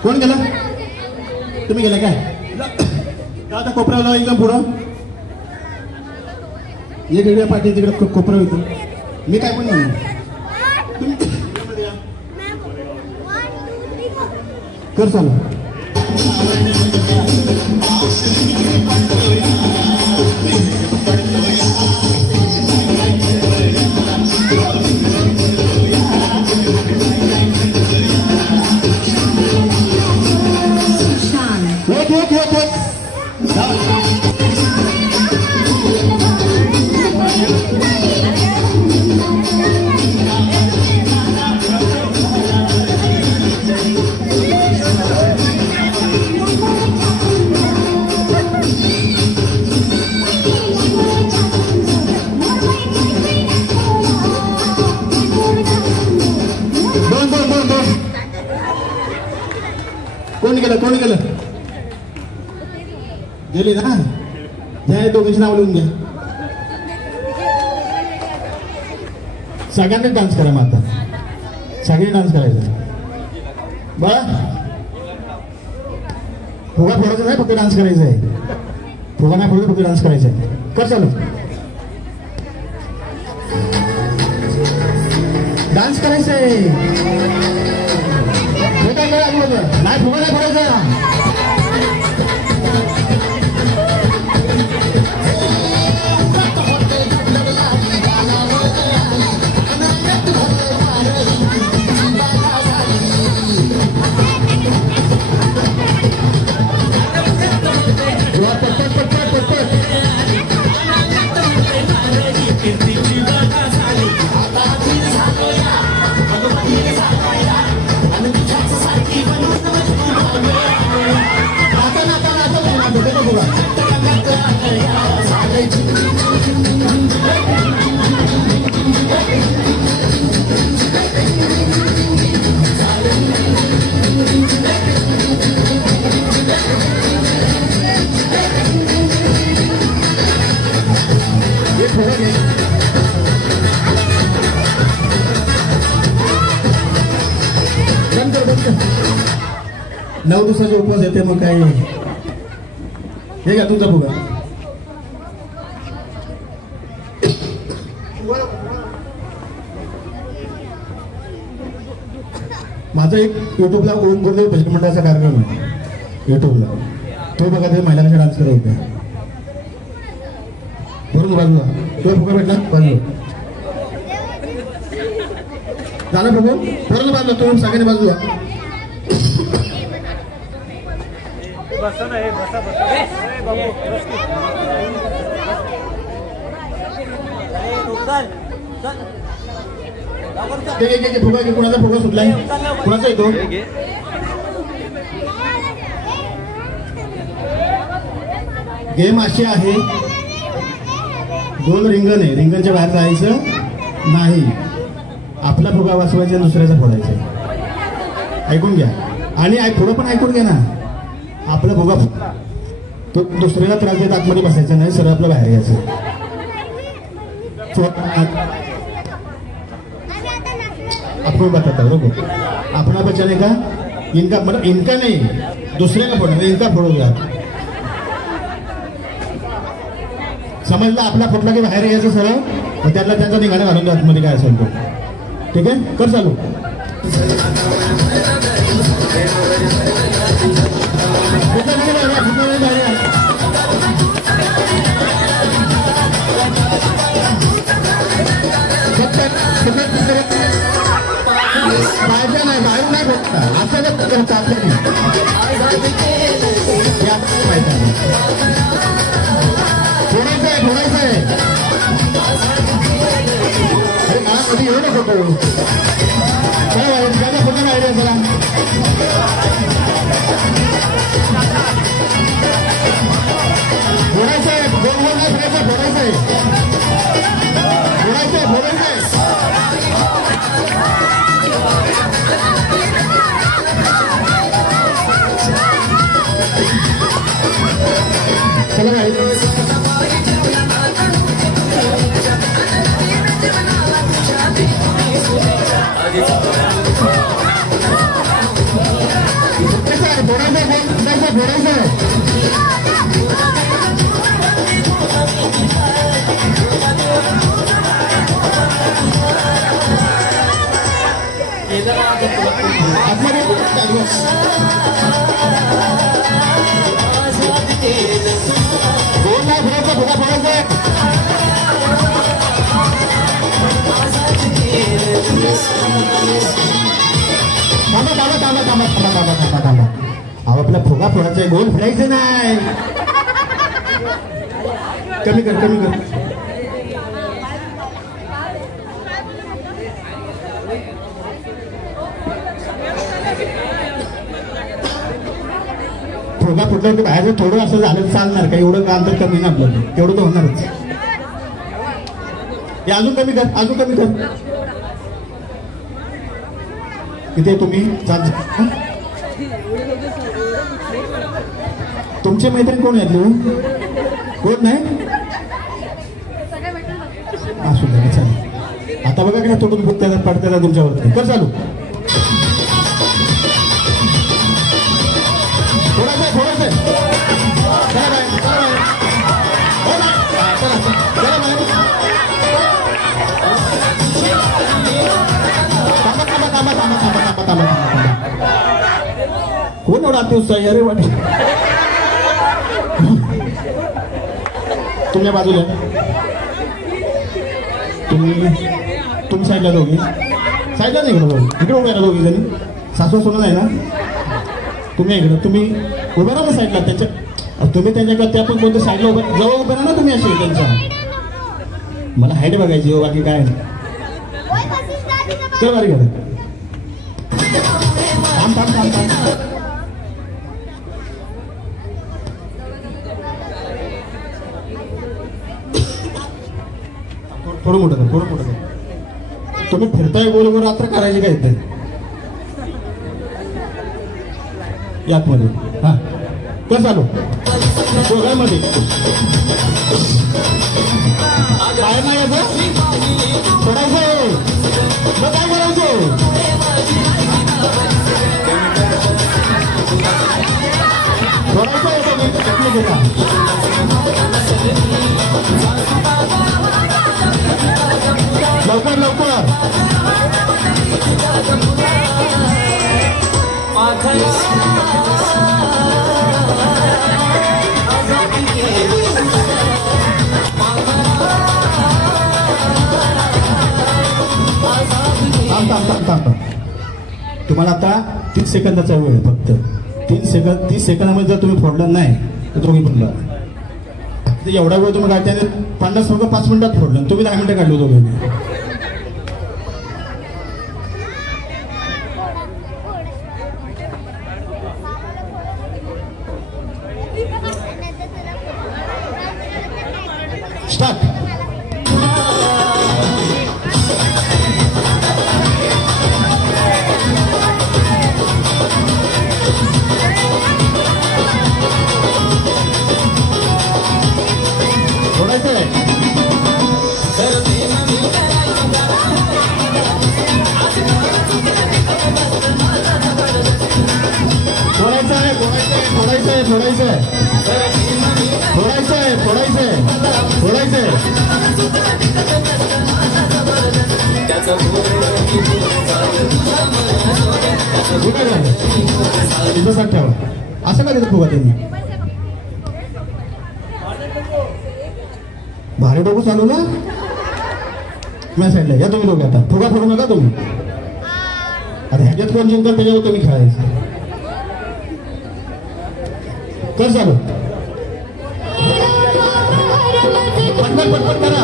कोण गेला? तुम्ही गेला काय? आता कोपऱ्याला एकदम पुढं एक वेगळ्या पाठी तिकडे कोपरा होतं. मी काय पण म्हणू तुम्ही कर चालू. कोण गेलं? गेली ना? घ्या दोघांची नाव लिहून घ्या. सगळ्यांनी डान्स करा. मग आता सगळे डान्स करायचा. बरं फुगा फोडायचा नाही, फक्त डान्स करायचा आहे. फुगा नाही फोडला, फक्त डान्स करायचा आहे. कर चालू. डान्स करायचा आहे. नाही फुगा नाही फोडायचा. नऊ दिवसाचे उपवास येते. मग काय हे का तुमचा फुगा? माझा एक युट्यूबला ओम गुरुदेव भजन मंडळाचा कार्यक्रम आहे युट्यूबला. तो बघा ते महिला कशा डान्स करत होत्या. बरोबर बाजूला तो फुगा भेटला बाजूला झाला बघू. बरोबर बाजूला तो सगळ्यांनी बाजूला. फुगा कुणाचा फुगा सुटलाय? कुणाचा येतो? गेम अशी आहे, 2 रिंगण आहे. रिंगणच्या बाहेर जायचं नाही. आपला फुगा वाचवायचा, दुसऱ्याचा फोडायचा. ऐकून घ्या. आणि पुढं पण ऐकून घ्या ना. आपला फुगा तो दुसऱ्याला त्रास देत आतमध्ये बसायचा नाही, सरळ आपलं बाहेर यायचं. आपण बताता बरोबर. अपना बचाने का इनका मतलब इनका नहीं, दुसरे का फोडा, इनका फोडूया. समजलं? आपला फुटला की बाहेर यायचं सरळ, त्यातला त्यांचा निघाला घालून द्या आतमध्ये काय असेल तो. ठीक आहे, कर चालू. पाहिजे नाही पुन्हा आयडिया चला फोडायचंय गोल गोल नाही फिरायचं फोडायचंय फोडायचंय फोडायचंय चला काय आपला फुगा फोडायचा गोल फिरायचं नाही कमी कर कमी कर फुगा फुटल्यावर बाहेर थोडं असं झालं चालणार का एवढं काम तर कमी ना आपल्याला तेवढं तर होणारच हे अजून कमी कर अजून कमी कर इथे तुम्ही तुमचे मैत्रीण कोण आहेत कोण नाही असू द्या चालेल आता बघा काय तोडून बुकत्या पडत्या तुमच्यावरती कर चालू थोडंसं थोडंसं चला बाय कोण एवढा अतिउत्साही अरे वाटे तुमच्या बाजूला तुम्ही साईडला दोघी साईडला नाही इकडं दोघी इकडे उभ्या ना दोघी जणी सासू सोनं नाही ना तुम्ही इकडं तुम्ही उभे राहा ना साईडला त्यांच्या तुम्ही त्यांच्याकडे त्या पण कोणत्या साईडला उभं जवळ उभे राहा ना तुम्ही असे त्यांच्या मला हाईट बघायची हो बाकी काय नाही चल बारी घ्या थांब थांब थांब थांब थोडं मोठं कर थोडं मोठं कर तुम्ही फिरताय गोल गोल रात्र करायची काय इथे यातमध्ये हा कसं आलो दोघांमध्ये काय नाही याचं सोडायचं मग काय करायचं लवकर लवकर तुम्हाला आता 30 सेकंदाचा वेळ आहे फक्त 30 सेकंदामध्ये जर तुम्ही फोडलं नाही तर तुम्ही म्हणला एवढा वेळ तुम्ही गाठ्याने 50 लोक 5 मिनिटात फोडलं तुम्ही 10 मिनिटं काढली दोघांनी स्टार्ट लक्षात ठेवा असं का देतो फुगा त्यांनी भारी डोकं चालू ना माझ्या साईडला या तुम्ही दोघे आता फुगा फोडू नका तुम्ही आता ह्याच्यात कोण जिंकल त्याच्यावर तुम्ही खेळायचं कर चालू पटपट पटपट करा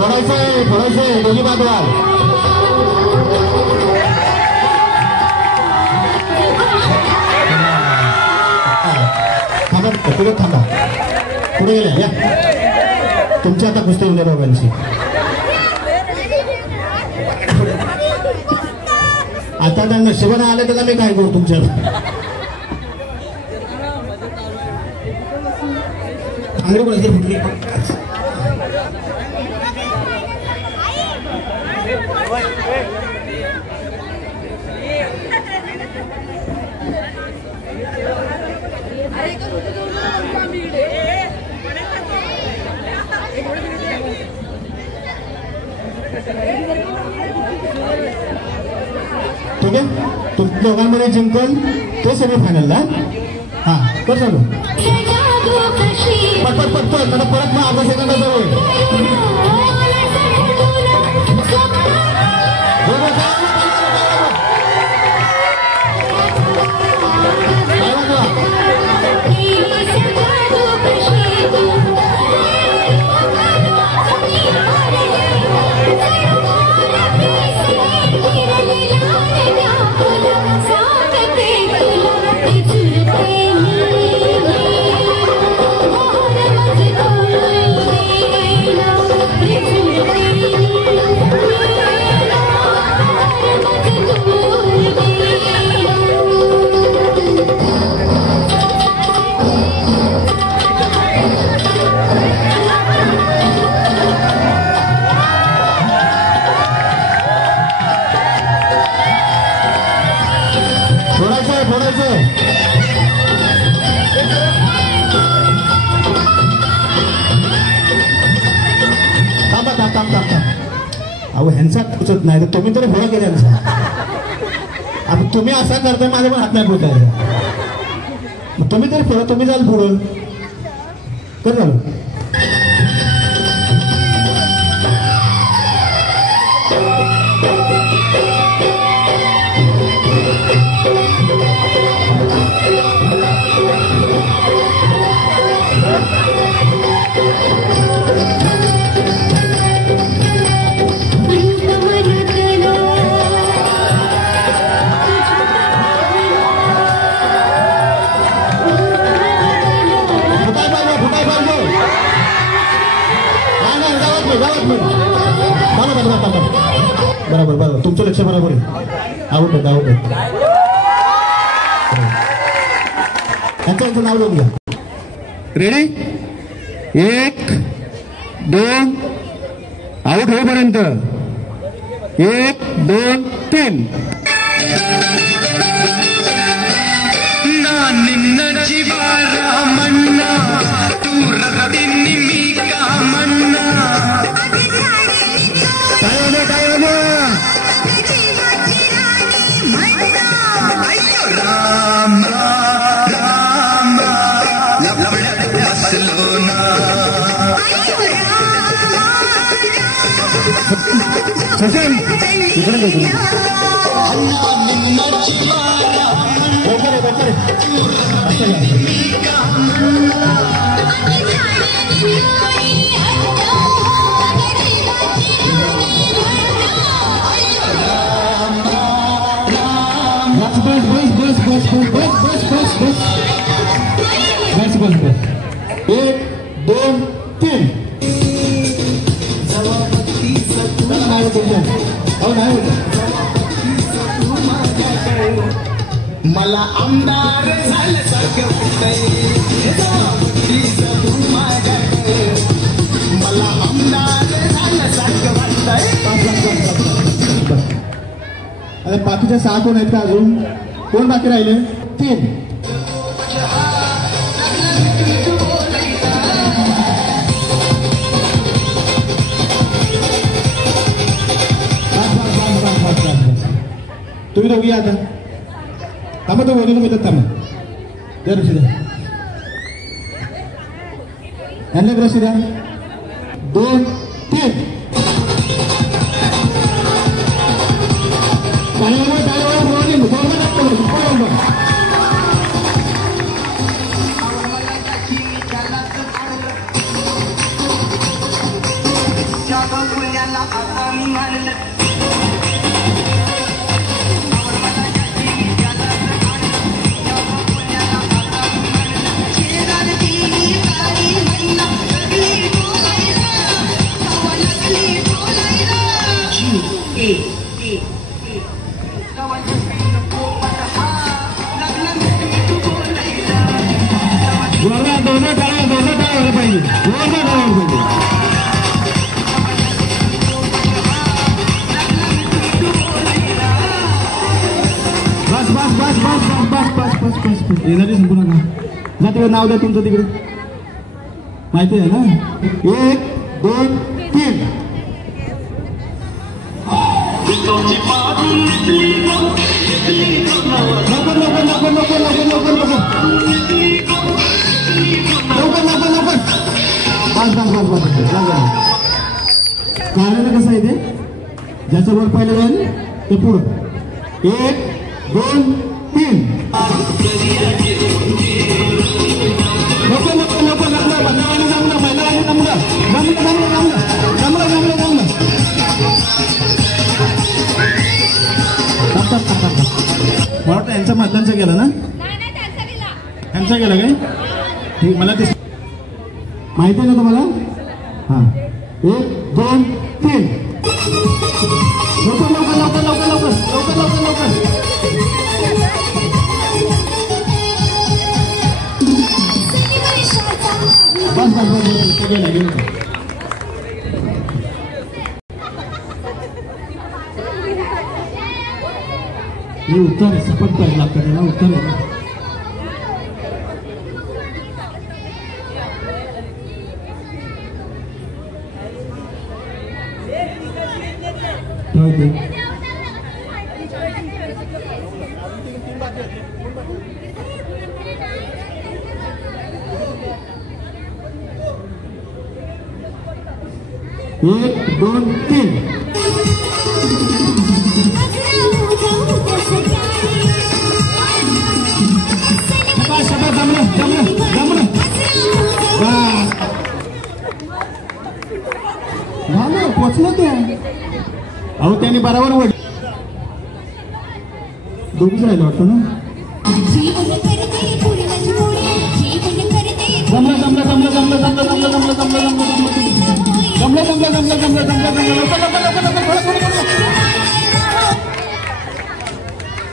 फोडायचंय दोन्ही बाजूला. थांबा पुढे थांबा पुढे गेले या तुमची आता कुस्ती होऊन दोघांची. आता त्या नशिबाने आले त्याला मी काय करू तुमच्या. चांगली कोणाची फुटली ठीक आहे. तुमच्या दोघांमध्ये जिंकून तो सेमीफायनलला. हा कर चालू पटपट मला परत मग अर्धा सेकंदाचा होईल. अहो ह्यांचा पोचत नाही तर तुम्ही तरी भोळा केला यांचा. आता तुम्ही असा करताय माझ्या पण हात नाही पोचायचा. तुम्ही तरी पुढं तुम्ही जाल पुढं कर झालं. बरोबर तुमचं लक्ष बरोबर आहे. आऊट आहे यांचं नाव लिहून घ्या. रेडी 1 2 आऊट होईपर्यंत 1 2 3. सचिन इकडे बस 1 2 3. मला आमदार झाल्यासारखं मला आमदार झाल्यासारखं वाटतंय. अरे बाकीच्या 6 कोण आहेत का अजून कोण बाकी राहिले 3. तुम्ही दोघी आता थांबा तो बोलू नको थांबा द्या रशिदा यांना रशिदा 2 3. दोनों टाळायला पाहिजे बस बस बस बस बस बस बस बस बस येणारी संपूर्ण का जा तिकडे नाव द्या तुमचं तिकडे माहिती आहे ना 1 2 3 लवकर लवकर लवकर लवकर लवकर लवकर लवकर लवकर लवकर बस बस बस बस कार्याला कसं आहे ते ज्याचं वर पहिलं जाईल ते पुढं 1 2 3 लवकर लवकर लवकर जमलं महिलावानी जमलं मला वाटतं यांचा मतदानचा गेला ना यांचा गेला काय हे मला ते माहिती आहे ना तुम्हाला हां 1 2 3 लवकर लवकर लवकर लवकर लवकर लवकर लवकर लवकर बस बस बस गेला गेला हे उत्तर सपट पाहिजे लागतं त्याला उत्तर एक दोन तीन पोचलं ते अहो त्यांनी बरोबर वड दोघीच राहिलं वाटतं ना जमलं जमलं जमलं जमलं जमलं जमलं जमलं जमलं जमलं जमलं जमलं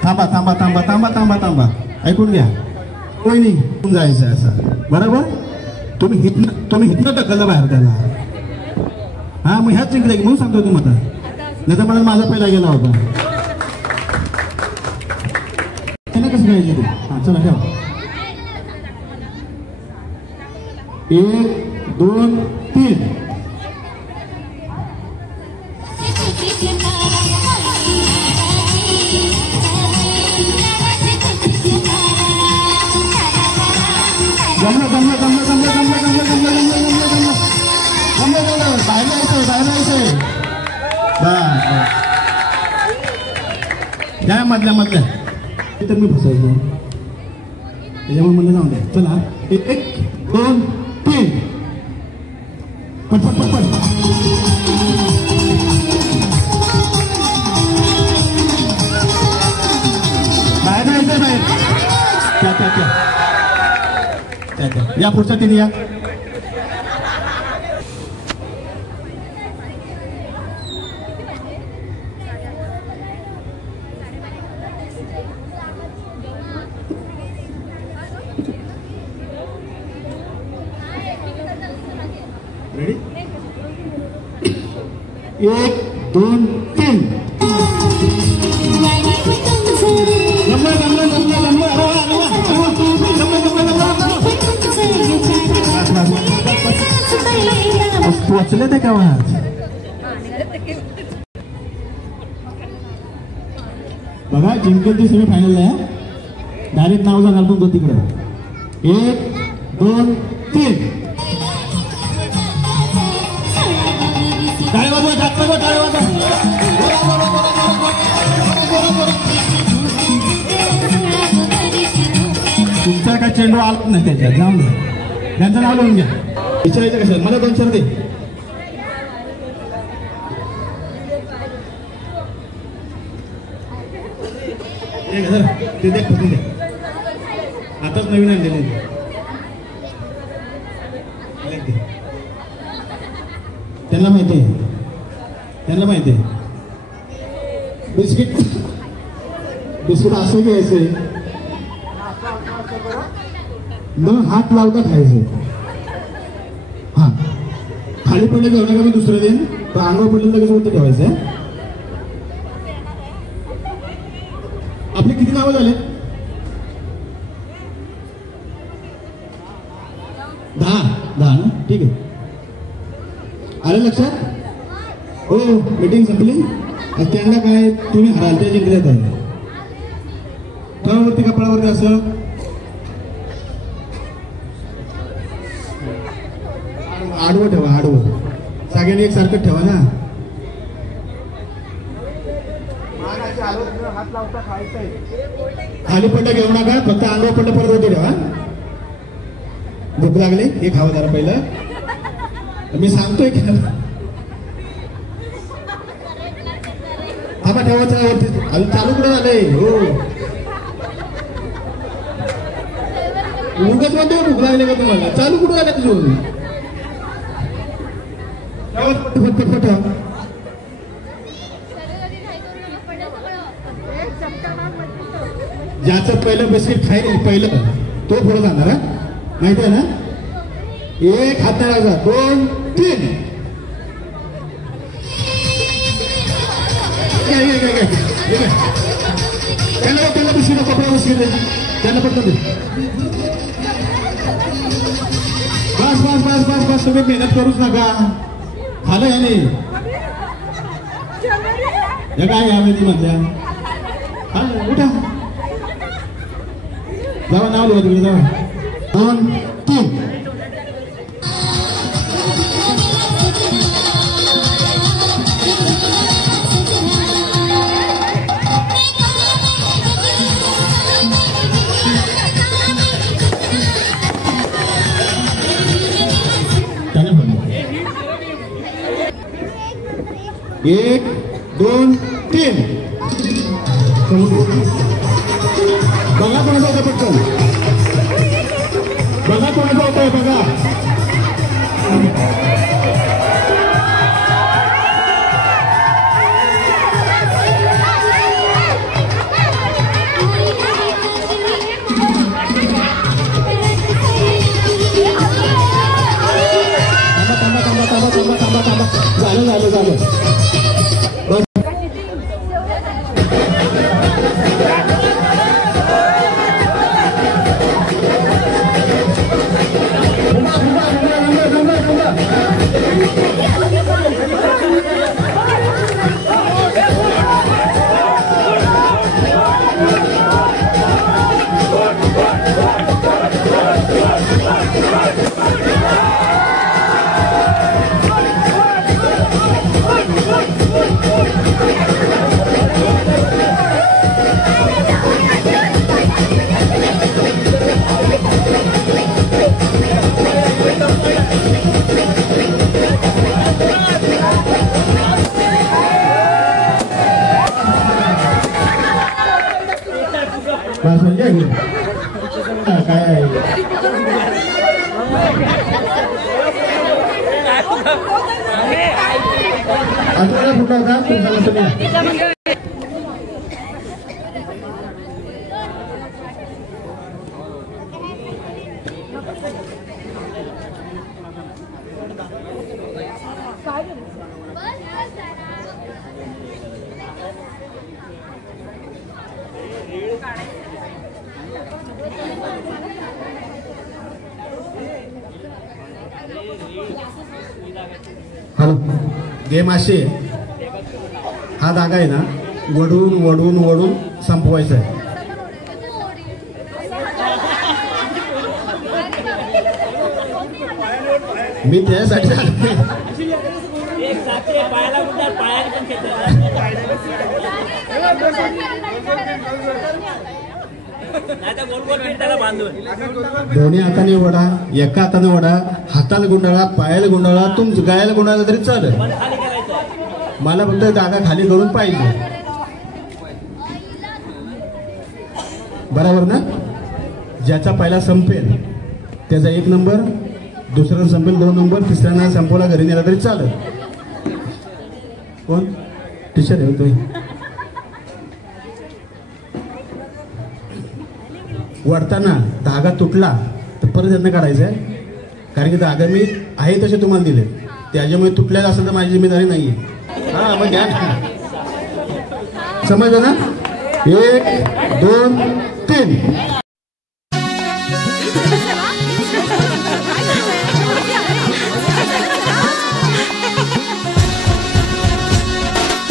थांबा थांबा थांबा थांबा थांबा थांबा ऐकून घ्या कोणी नाही जायचं असं बरोबर तुम्ही हितनं टक्कलं बाहेर त्याला हा मग ह्याच जिंकले म्हणून सांगतो तुम्हाला नाही तर मला माझा पहिला गेला होता त्याला कसं घ्यायचं ते हा चला ठेवा 1 2 3 जमलं जमलं जमलं जमलं जमलं जमलं जमलं जमलं जमलं बाहेर जायचंय या मधल्या तर मी फसायचो त्याच्यामुळे म्हणलं जाऊन द्या चला 1 2 3 पट पट पट पट बाहेर जायचंय बाहेर त्या या पुढच्या तीन या रेडी 1 2 3 पोचले ते का बघा जिंकेल सेमी फायनल आहे डायरेक्ट नाव जाणार तुमचं तिकडे 1 2 3 टाळी वाजवा टाळी वाजवा तुमचा काय चेंडू आला नाही त्याच्यात जाऊन द्या त्यांचं नाव लिहून घ्या विचारायचं कसं मला 2 शब्द दे ते देख फुटून दे. आताच नवीन आणलेले त्यांना माहिती आहे, त्यांना माहिती आहे. बिस्किट असं घ्यायचंय, न हात लावता खायचं. हा खाली पडले घेऊ नका, मी दुसरं देईन. तर अंगावर पडलं लगेच वरती ठेवायचं. आपले किती नावं झाले? 10 ना, ठीक आहे. आलं लक्षात? हो, मीटिंग संपली. त्यांना काय तुम्ही हराल त्या जिंकल्यात आहे. ठेवावरती कपाळावरती असं आडवं ठेवा, आडवं. सगळ्यांनी एकसारखं ठेवा ना. खाली पट्ट घेऊ नका, फक्त अंगावर पट्ट परत होती ठेवा. भूक लागली हे खावं जरा पहिलं. मी सांगतोय की आम्हा ठेवायचं वरती. चालू कुठे झालंय? हो, उगाच म्हणतो भूक लागली का तुम्हाला? चालू कुठे झालं तुझं? ज्याचं पहिलं बिस्किट खाईल पहिलं तो पुढे जाणार. माहिती आहे ना? 1 हात नाही, 2, 3. त्याला बिस्किट कपडा बिस्किट त्यांना पटकन दे. बस बस बस बस बस, तुम्ही मेहनत करूच नका. खालं याने हे काय यावेळी मधल्या उठा जावा, नाव लिहा तुम्ही. जावा 2, 3. एक, 2, 3. बघा कोणाचा होता पटकन, बघा कोणाचा होतोय बघा. झालं काय आता कुठला होता तुम्ही? हॅलो, गेम अशी हा धागा आहे ना, वडून वडून वडून संपवायचा आहे. मी त्यासाठी दोन्ही हाताने वडा, एका हाताने वडा, हाताला गुंडाळा, पायाला गुंडाळा, तुमचं गायला गुंडाळा तरी चालेल. मला फक्त धागा खाली करून पाहिजे. बरोबर ना? ज्याचा पहिला संपेल त्याचा 1 नंबर, दुसऱ्यानं संपेल 2 नंबर, तिसऱ्यानं संपवला घरी नेला तरी चालेल. कोण टीचर आहे तुम्ही? वडताना धागा तुटला तर परत यातनं काढायचा आहे, कारण की धागा मी आहे तसे तुम्हाला दिले, त्याच्यामुळे तुटलेला असेल तर माझी जिम्मेदारी नाहीये. हा मग घ्या, समजलं ना? 1 2 3.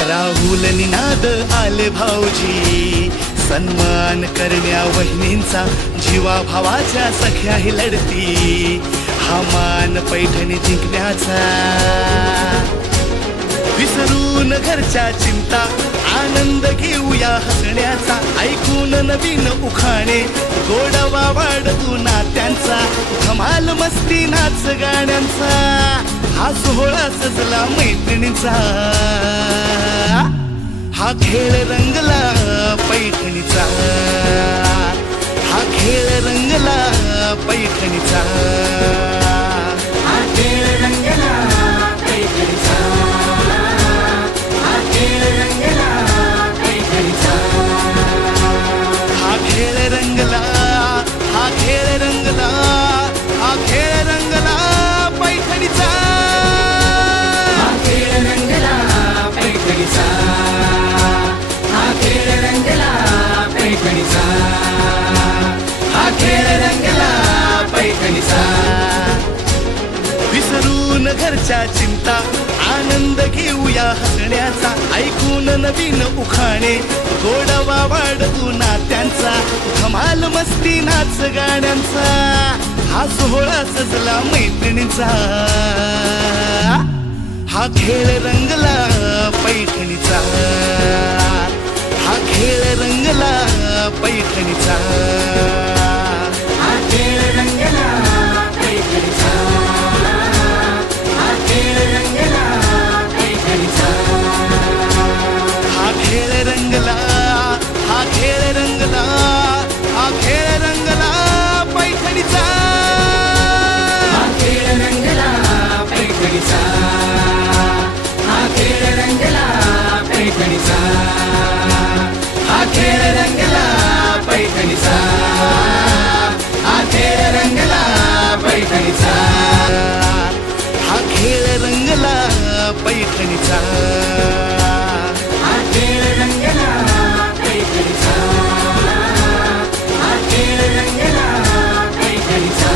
राहुल निनाद आले भाऊजी, सन्मान करण्या वहिनींचा, जीवा भावाच्या सख्याही लढती, हा मान पैठणी जिंकण्याचा. विसरून घरच्या चिंता, आनंद घेऊया हसण्याचा, ऐकून नवीन उखाणे, गोडवा वाढवू नात्यांचा, धमाल मस्ती नाच गाण्यांचा, हा सोहळा सजला मैत्रिणीचा, हा खेळ रंगला पैठणीचा, हा खेळ रंगला पैठणीचा, हा खेळ रंगला पैठणीचा, हा खेळ रंगला पैठणीचा, हा खेळ रंगला, हा खेळ रंगला, हा खेळ रंगला पैठणीचा, हा खेळ रंगला पैठणीचा, हा खेळ रंगला पैठणीचा, हा खेळ रंगला पैठणीचा. विसरून घरच्या चिंता, आनंद घेऊया हसण्याचा, ऐकून नवीन उखाणे, गोडवा वाढवू नात्यांचा, धमाल मस्ती नाच गाण्यांचा, हा सोहळा सजला मैत्रिणीचा, हा खेळ रंगला पैठणीचा, हा खेळ रंगला पैठणीचा, हा खेळ रंगला पैठणीचा, हा खेळ रंगला पैठणीचा, हा खेळ रंगला, हा खेळ रंगला, हा खेळ रंगला पैठणीचा, हा खेळ रंगला पैठणीचा, हा खेळ रंगला पैठणीचा, हा खेळ रंगला पैठणीचा, हा खेळ रंगला पैठणीचा, हा खेळ रंगला पैठणीचा, हा खेळ रंगला पैठणीचा, हा खेळ रंगला पैठणीचा,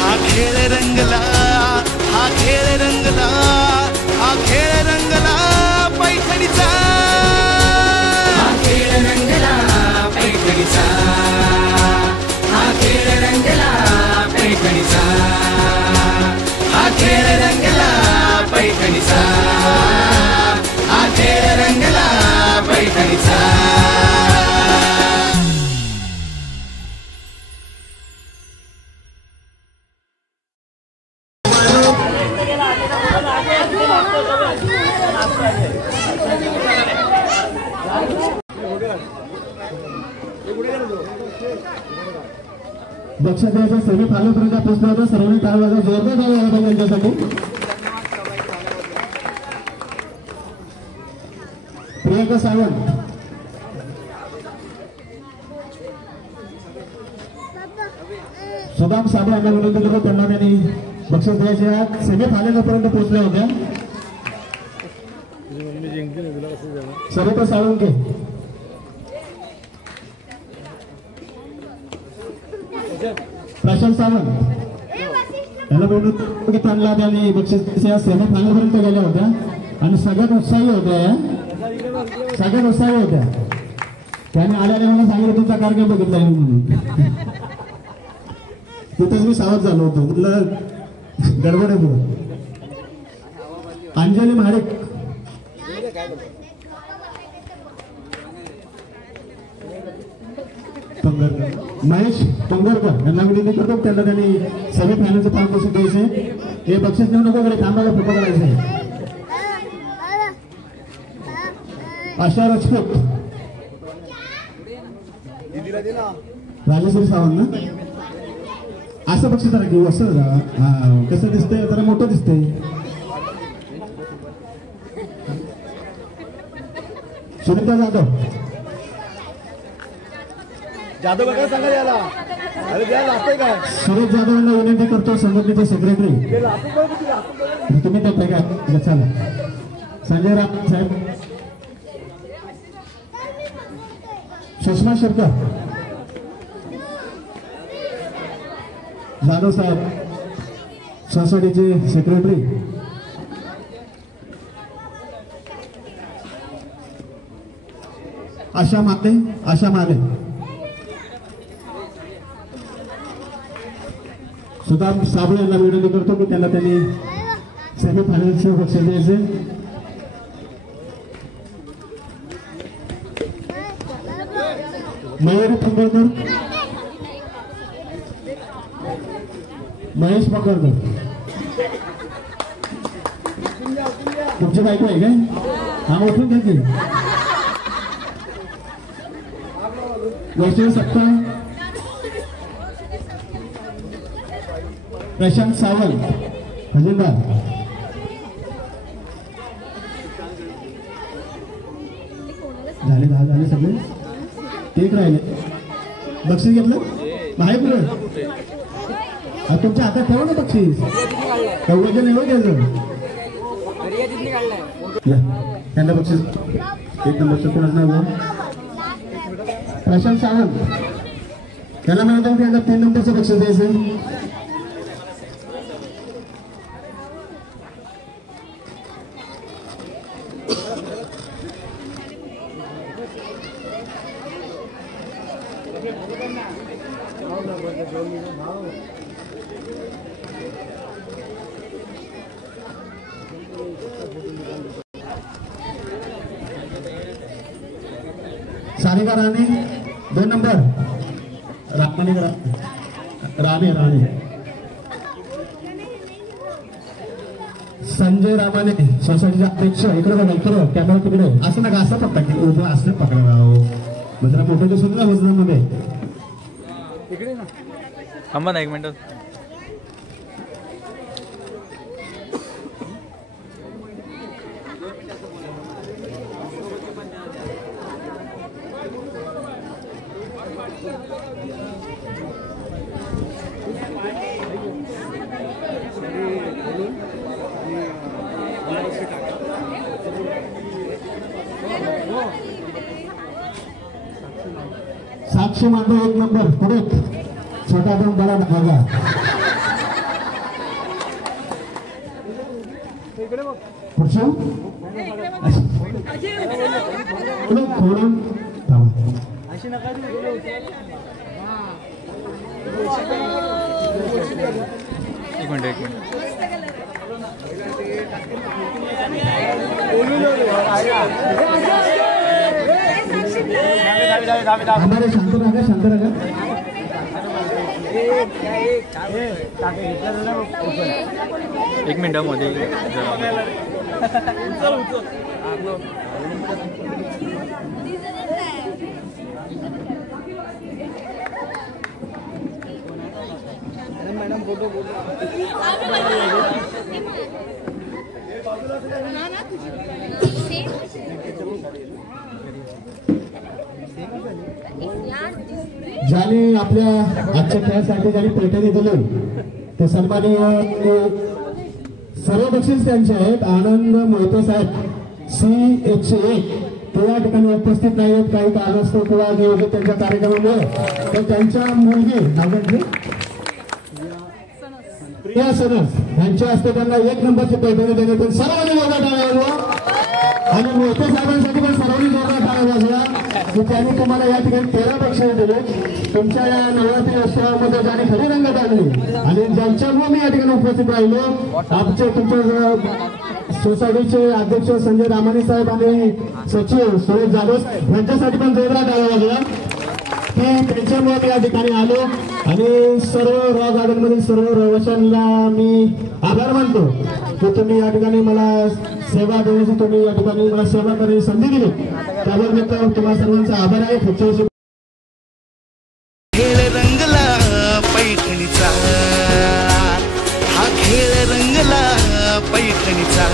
हा खेळ रंगला, हा खेळ रंगला, हा खेळ रंगला पैठणीचा, हा खेळ रंगला पैठणीचा, हा खेळ रंगला पैठणीचा, हा खेळ रंगला पैठणीचा, हा खेळ रंगला पैठणीचा. लक्षात द्यायचं, सेमी फायनल पर्यंत पोहोचला होता. सर्वांनी टाळ वाजवा, जोरदार टाळ वाजवा त्यांच्यासाठी. प्रियंका सावंत, सुदाम साबळे यांना विनंती करतो, त्यांना त्यांनी बक्षीस द्यायचे. सेमी फायनल पर्यंत पोहोचल्या होत्या. सरिता साळुंके, प्रशांत सावंत याला विनंती त्यांना त्यांनी बक्षीस सेमी फायनल पर्यंत गेल्या होत्या आणि सगळ्यात उत्साही होत्या. सगळ्यात उत्साही होत्या. त्याने आल्याने मला सांगितलं तुमचा कार्यक्रम बघितला म्हणून. तिथेच मी सावध झालो होतो, म्हटलं गडबड आहे पुढे. अंजली महाडिक, महेश पंगरकर यांना विनंती करतो, त्यांना त्यांनी सेमी फायनलचं पाच बक्षीस द्यायचे. हे बक्षीस नेऊ नको, कडे थांबायला फोटो करायचे. आशा राजपूत, राजेश्री सावंत ना. असं बक्षीस जरा घेऊ. असं कसं दिसतंय जरा मोठं दिसतंय. सुनीता जाधव बघा सांगा याला. सुरेश जाधव यांना विनंती करतो संघटनेचे सेक्रेटरी तुम्ही ते का चला. संजय राम साहेब. सुषमा शेरकर जाधव साहेब सोसायटीचे सेक्रेटरी. आशा माते सुधाम साबळे यांना विनंती करतो की त्यांना त्यांनी सेमीफायनलचे बक्षीस द्यायचे. मयूरी पंगळकर, महेश पंगळकर तुमची बायको आहे काय? हा ओळखून घ्या की. वैष्णव सत्ता, प्रशांत सावंत खजिनदार. झाले सगळे. एक राहिले. बक्षीस घेतलं आहे पुढे. तुमच्या हातात ठेवा ना बक्षीस. वजन नाही घ्यायचं. त्यांना बक्षीस 1 नंबरचं कोणाचं नाव? प्रशांत सावंत. त्याला म्हणतो की यांना 3 नंबरचं बक्षीस द्यायचं. सारिका राणे 2 नंबर. राणे. संजय रामाने सोसायटीचे अध्यक्ष. इकडे बघा इकडे कॅमेरा तिकडे. असं नका असं पकडा की उभं असं पकडा राव. म्हणजे मोठं दिसून ना वजनामध्ये. थांबा ना 1 मिनिट. साक्षी मांडव 1 नंबर. पुढे छोटा पण बडा धागा. पुढच्या खोडून एक मिनिट हमारे शांत राहा. एक मिनिटामध्ये मॅडम फोटो ज्याने आपल्या आजच्या खेळासाठी ज्यांनी पैठणी दिली ते सन्माननीय सर्व बक्षीस त्यांचे आहेत. आनंद मोहिते साहेब C101 ते या ठिकाणी उपस्थित नाही आहेत. काही कारणास्तव किंवा नियोजित त्यांच्या कार्यक्रमामुळे. तर त्यांच्या मुलगी नागरिक प्रिया सनस यांच्या हस्ते त्यांना 1 नंबरची पैठणी देण्यात येईल. सर्वांनी जोरदार टाळ्या वाजवा. आणि मोहिते साहेबांसाठी पण सर्वांनी जोरदार टाळ्या वाजवा की त्यांनी तुम्हाला या ठिकाणी 13 बक्षीस दिले. तुमच्या या नवरात्री उत्सवामध्ये ज्यांनी खरी रंगत आणली आणि ज्यांच्यामुळे मी या ठिकाणी उपस्थित राहिलो. आमचे तुमच्या सोसायटीचे अध्यक्ष संजय रामाने साहेब आणि सचिव सुरेश जाधव साहेब यांच्यासाठी पण जोरदार टाळ्या वाजवा की त्यांच्यामुळे मी या ठिकाणी आलो. आणि सर्व रॉक गार्डन मधील सर्व रहिवाशांना मी आभार मानतो की तुम्ही या ठिकाणी मला सेवा देण्याची तुम्ही या ठिकाणी मला सेवा करण्याची संधी दिली. त्याबद्दल तुम्हाला सर्वांचा आभार आहे. पुढच्या रंगला पैठणीचा, हा खेळ रंगला पैठणीचा.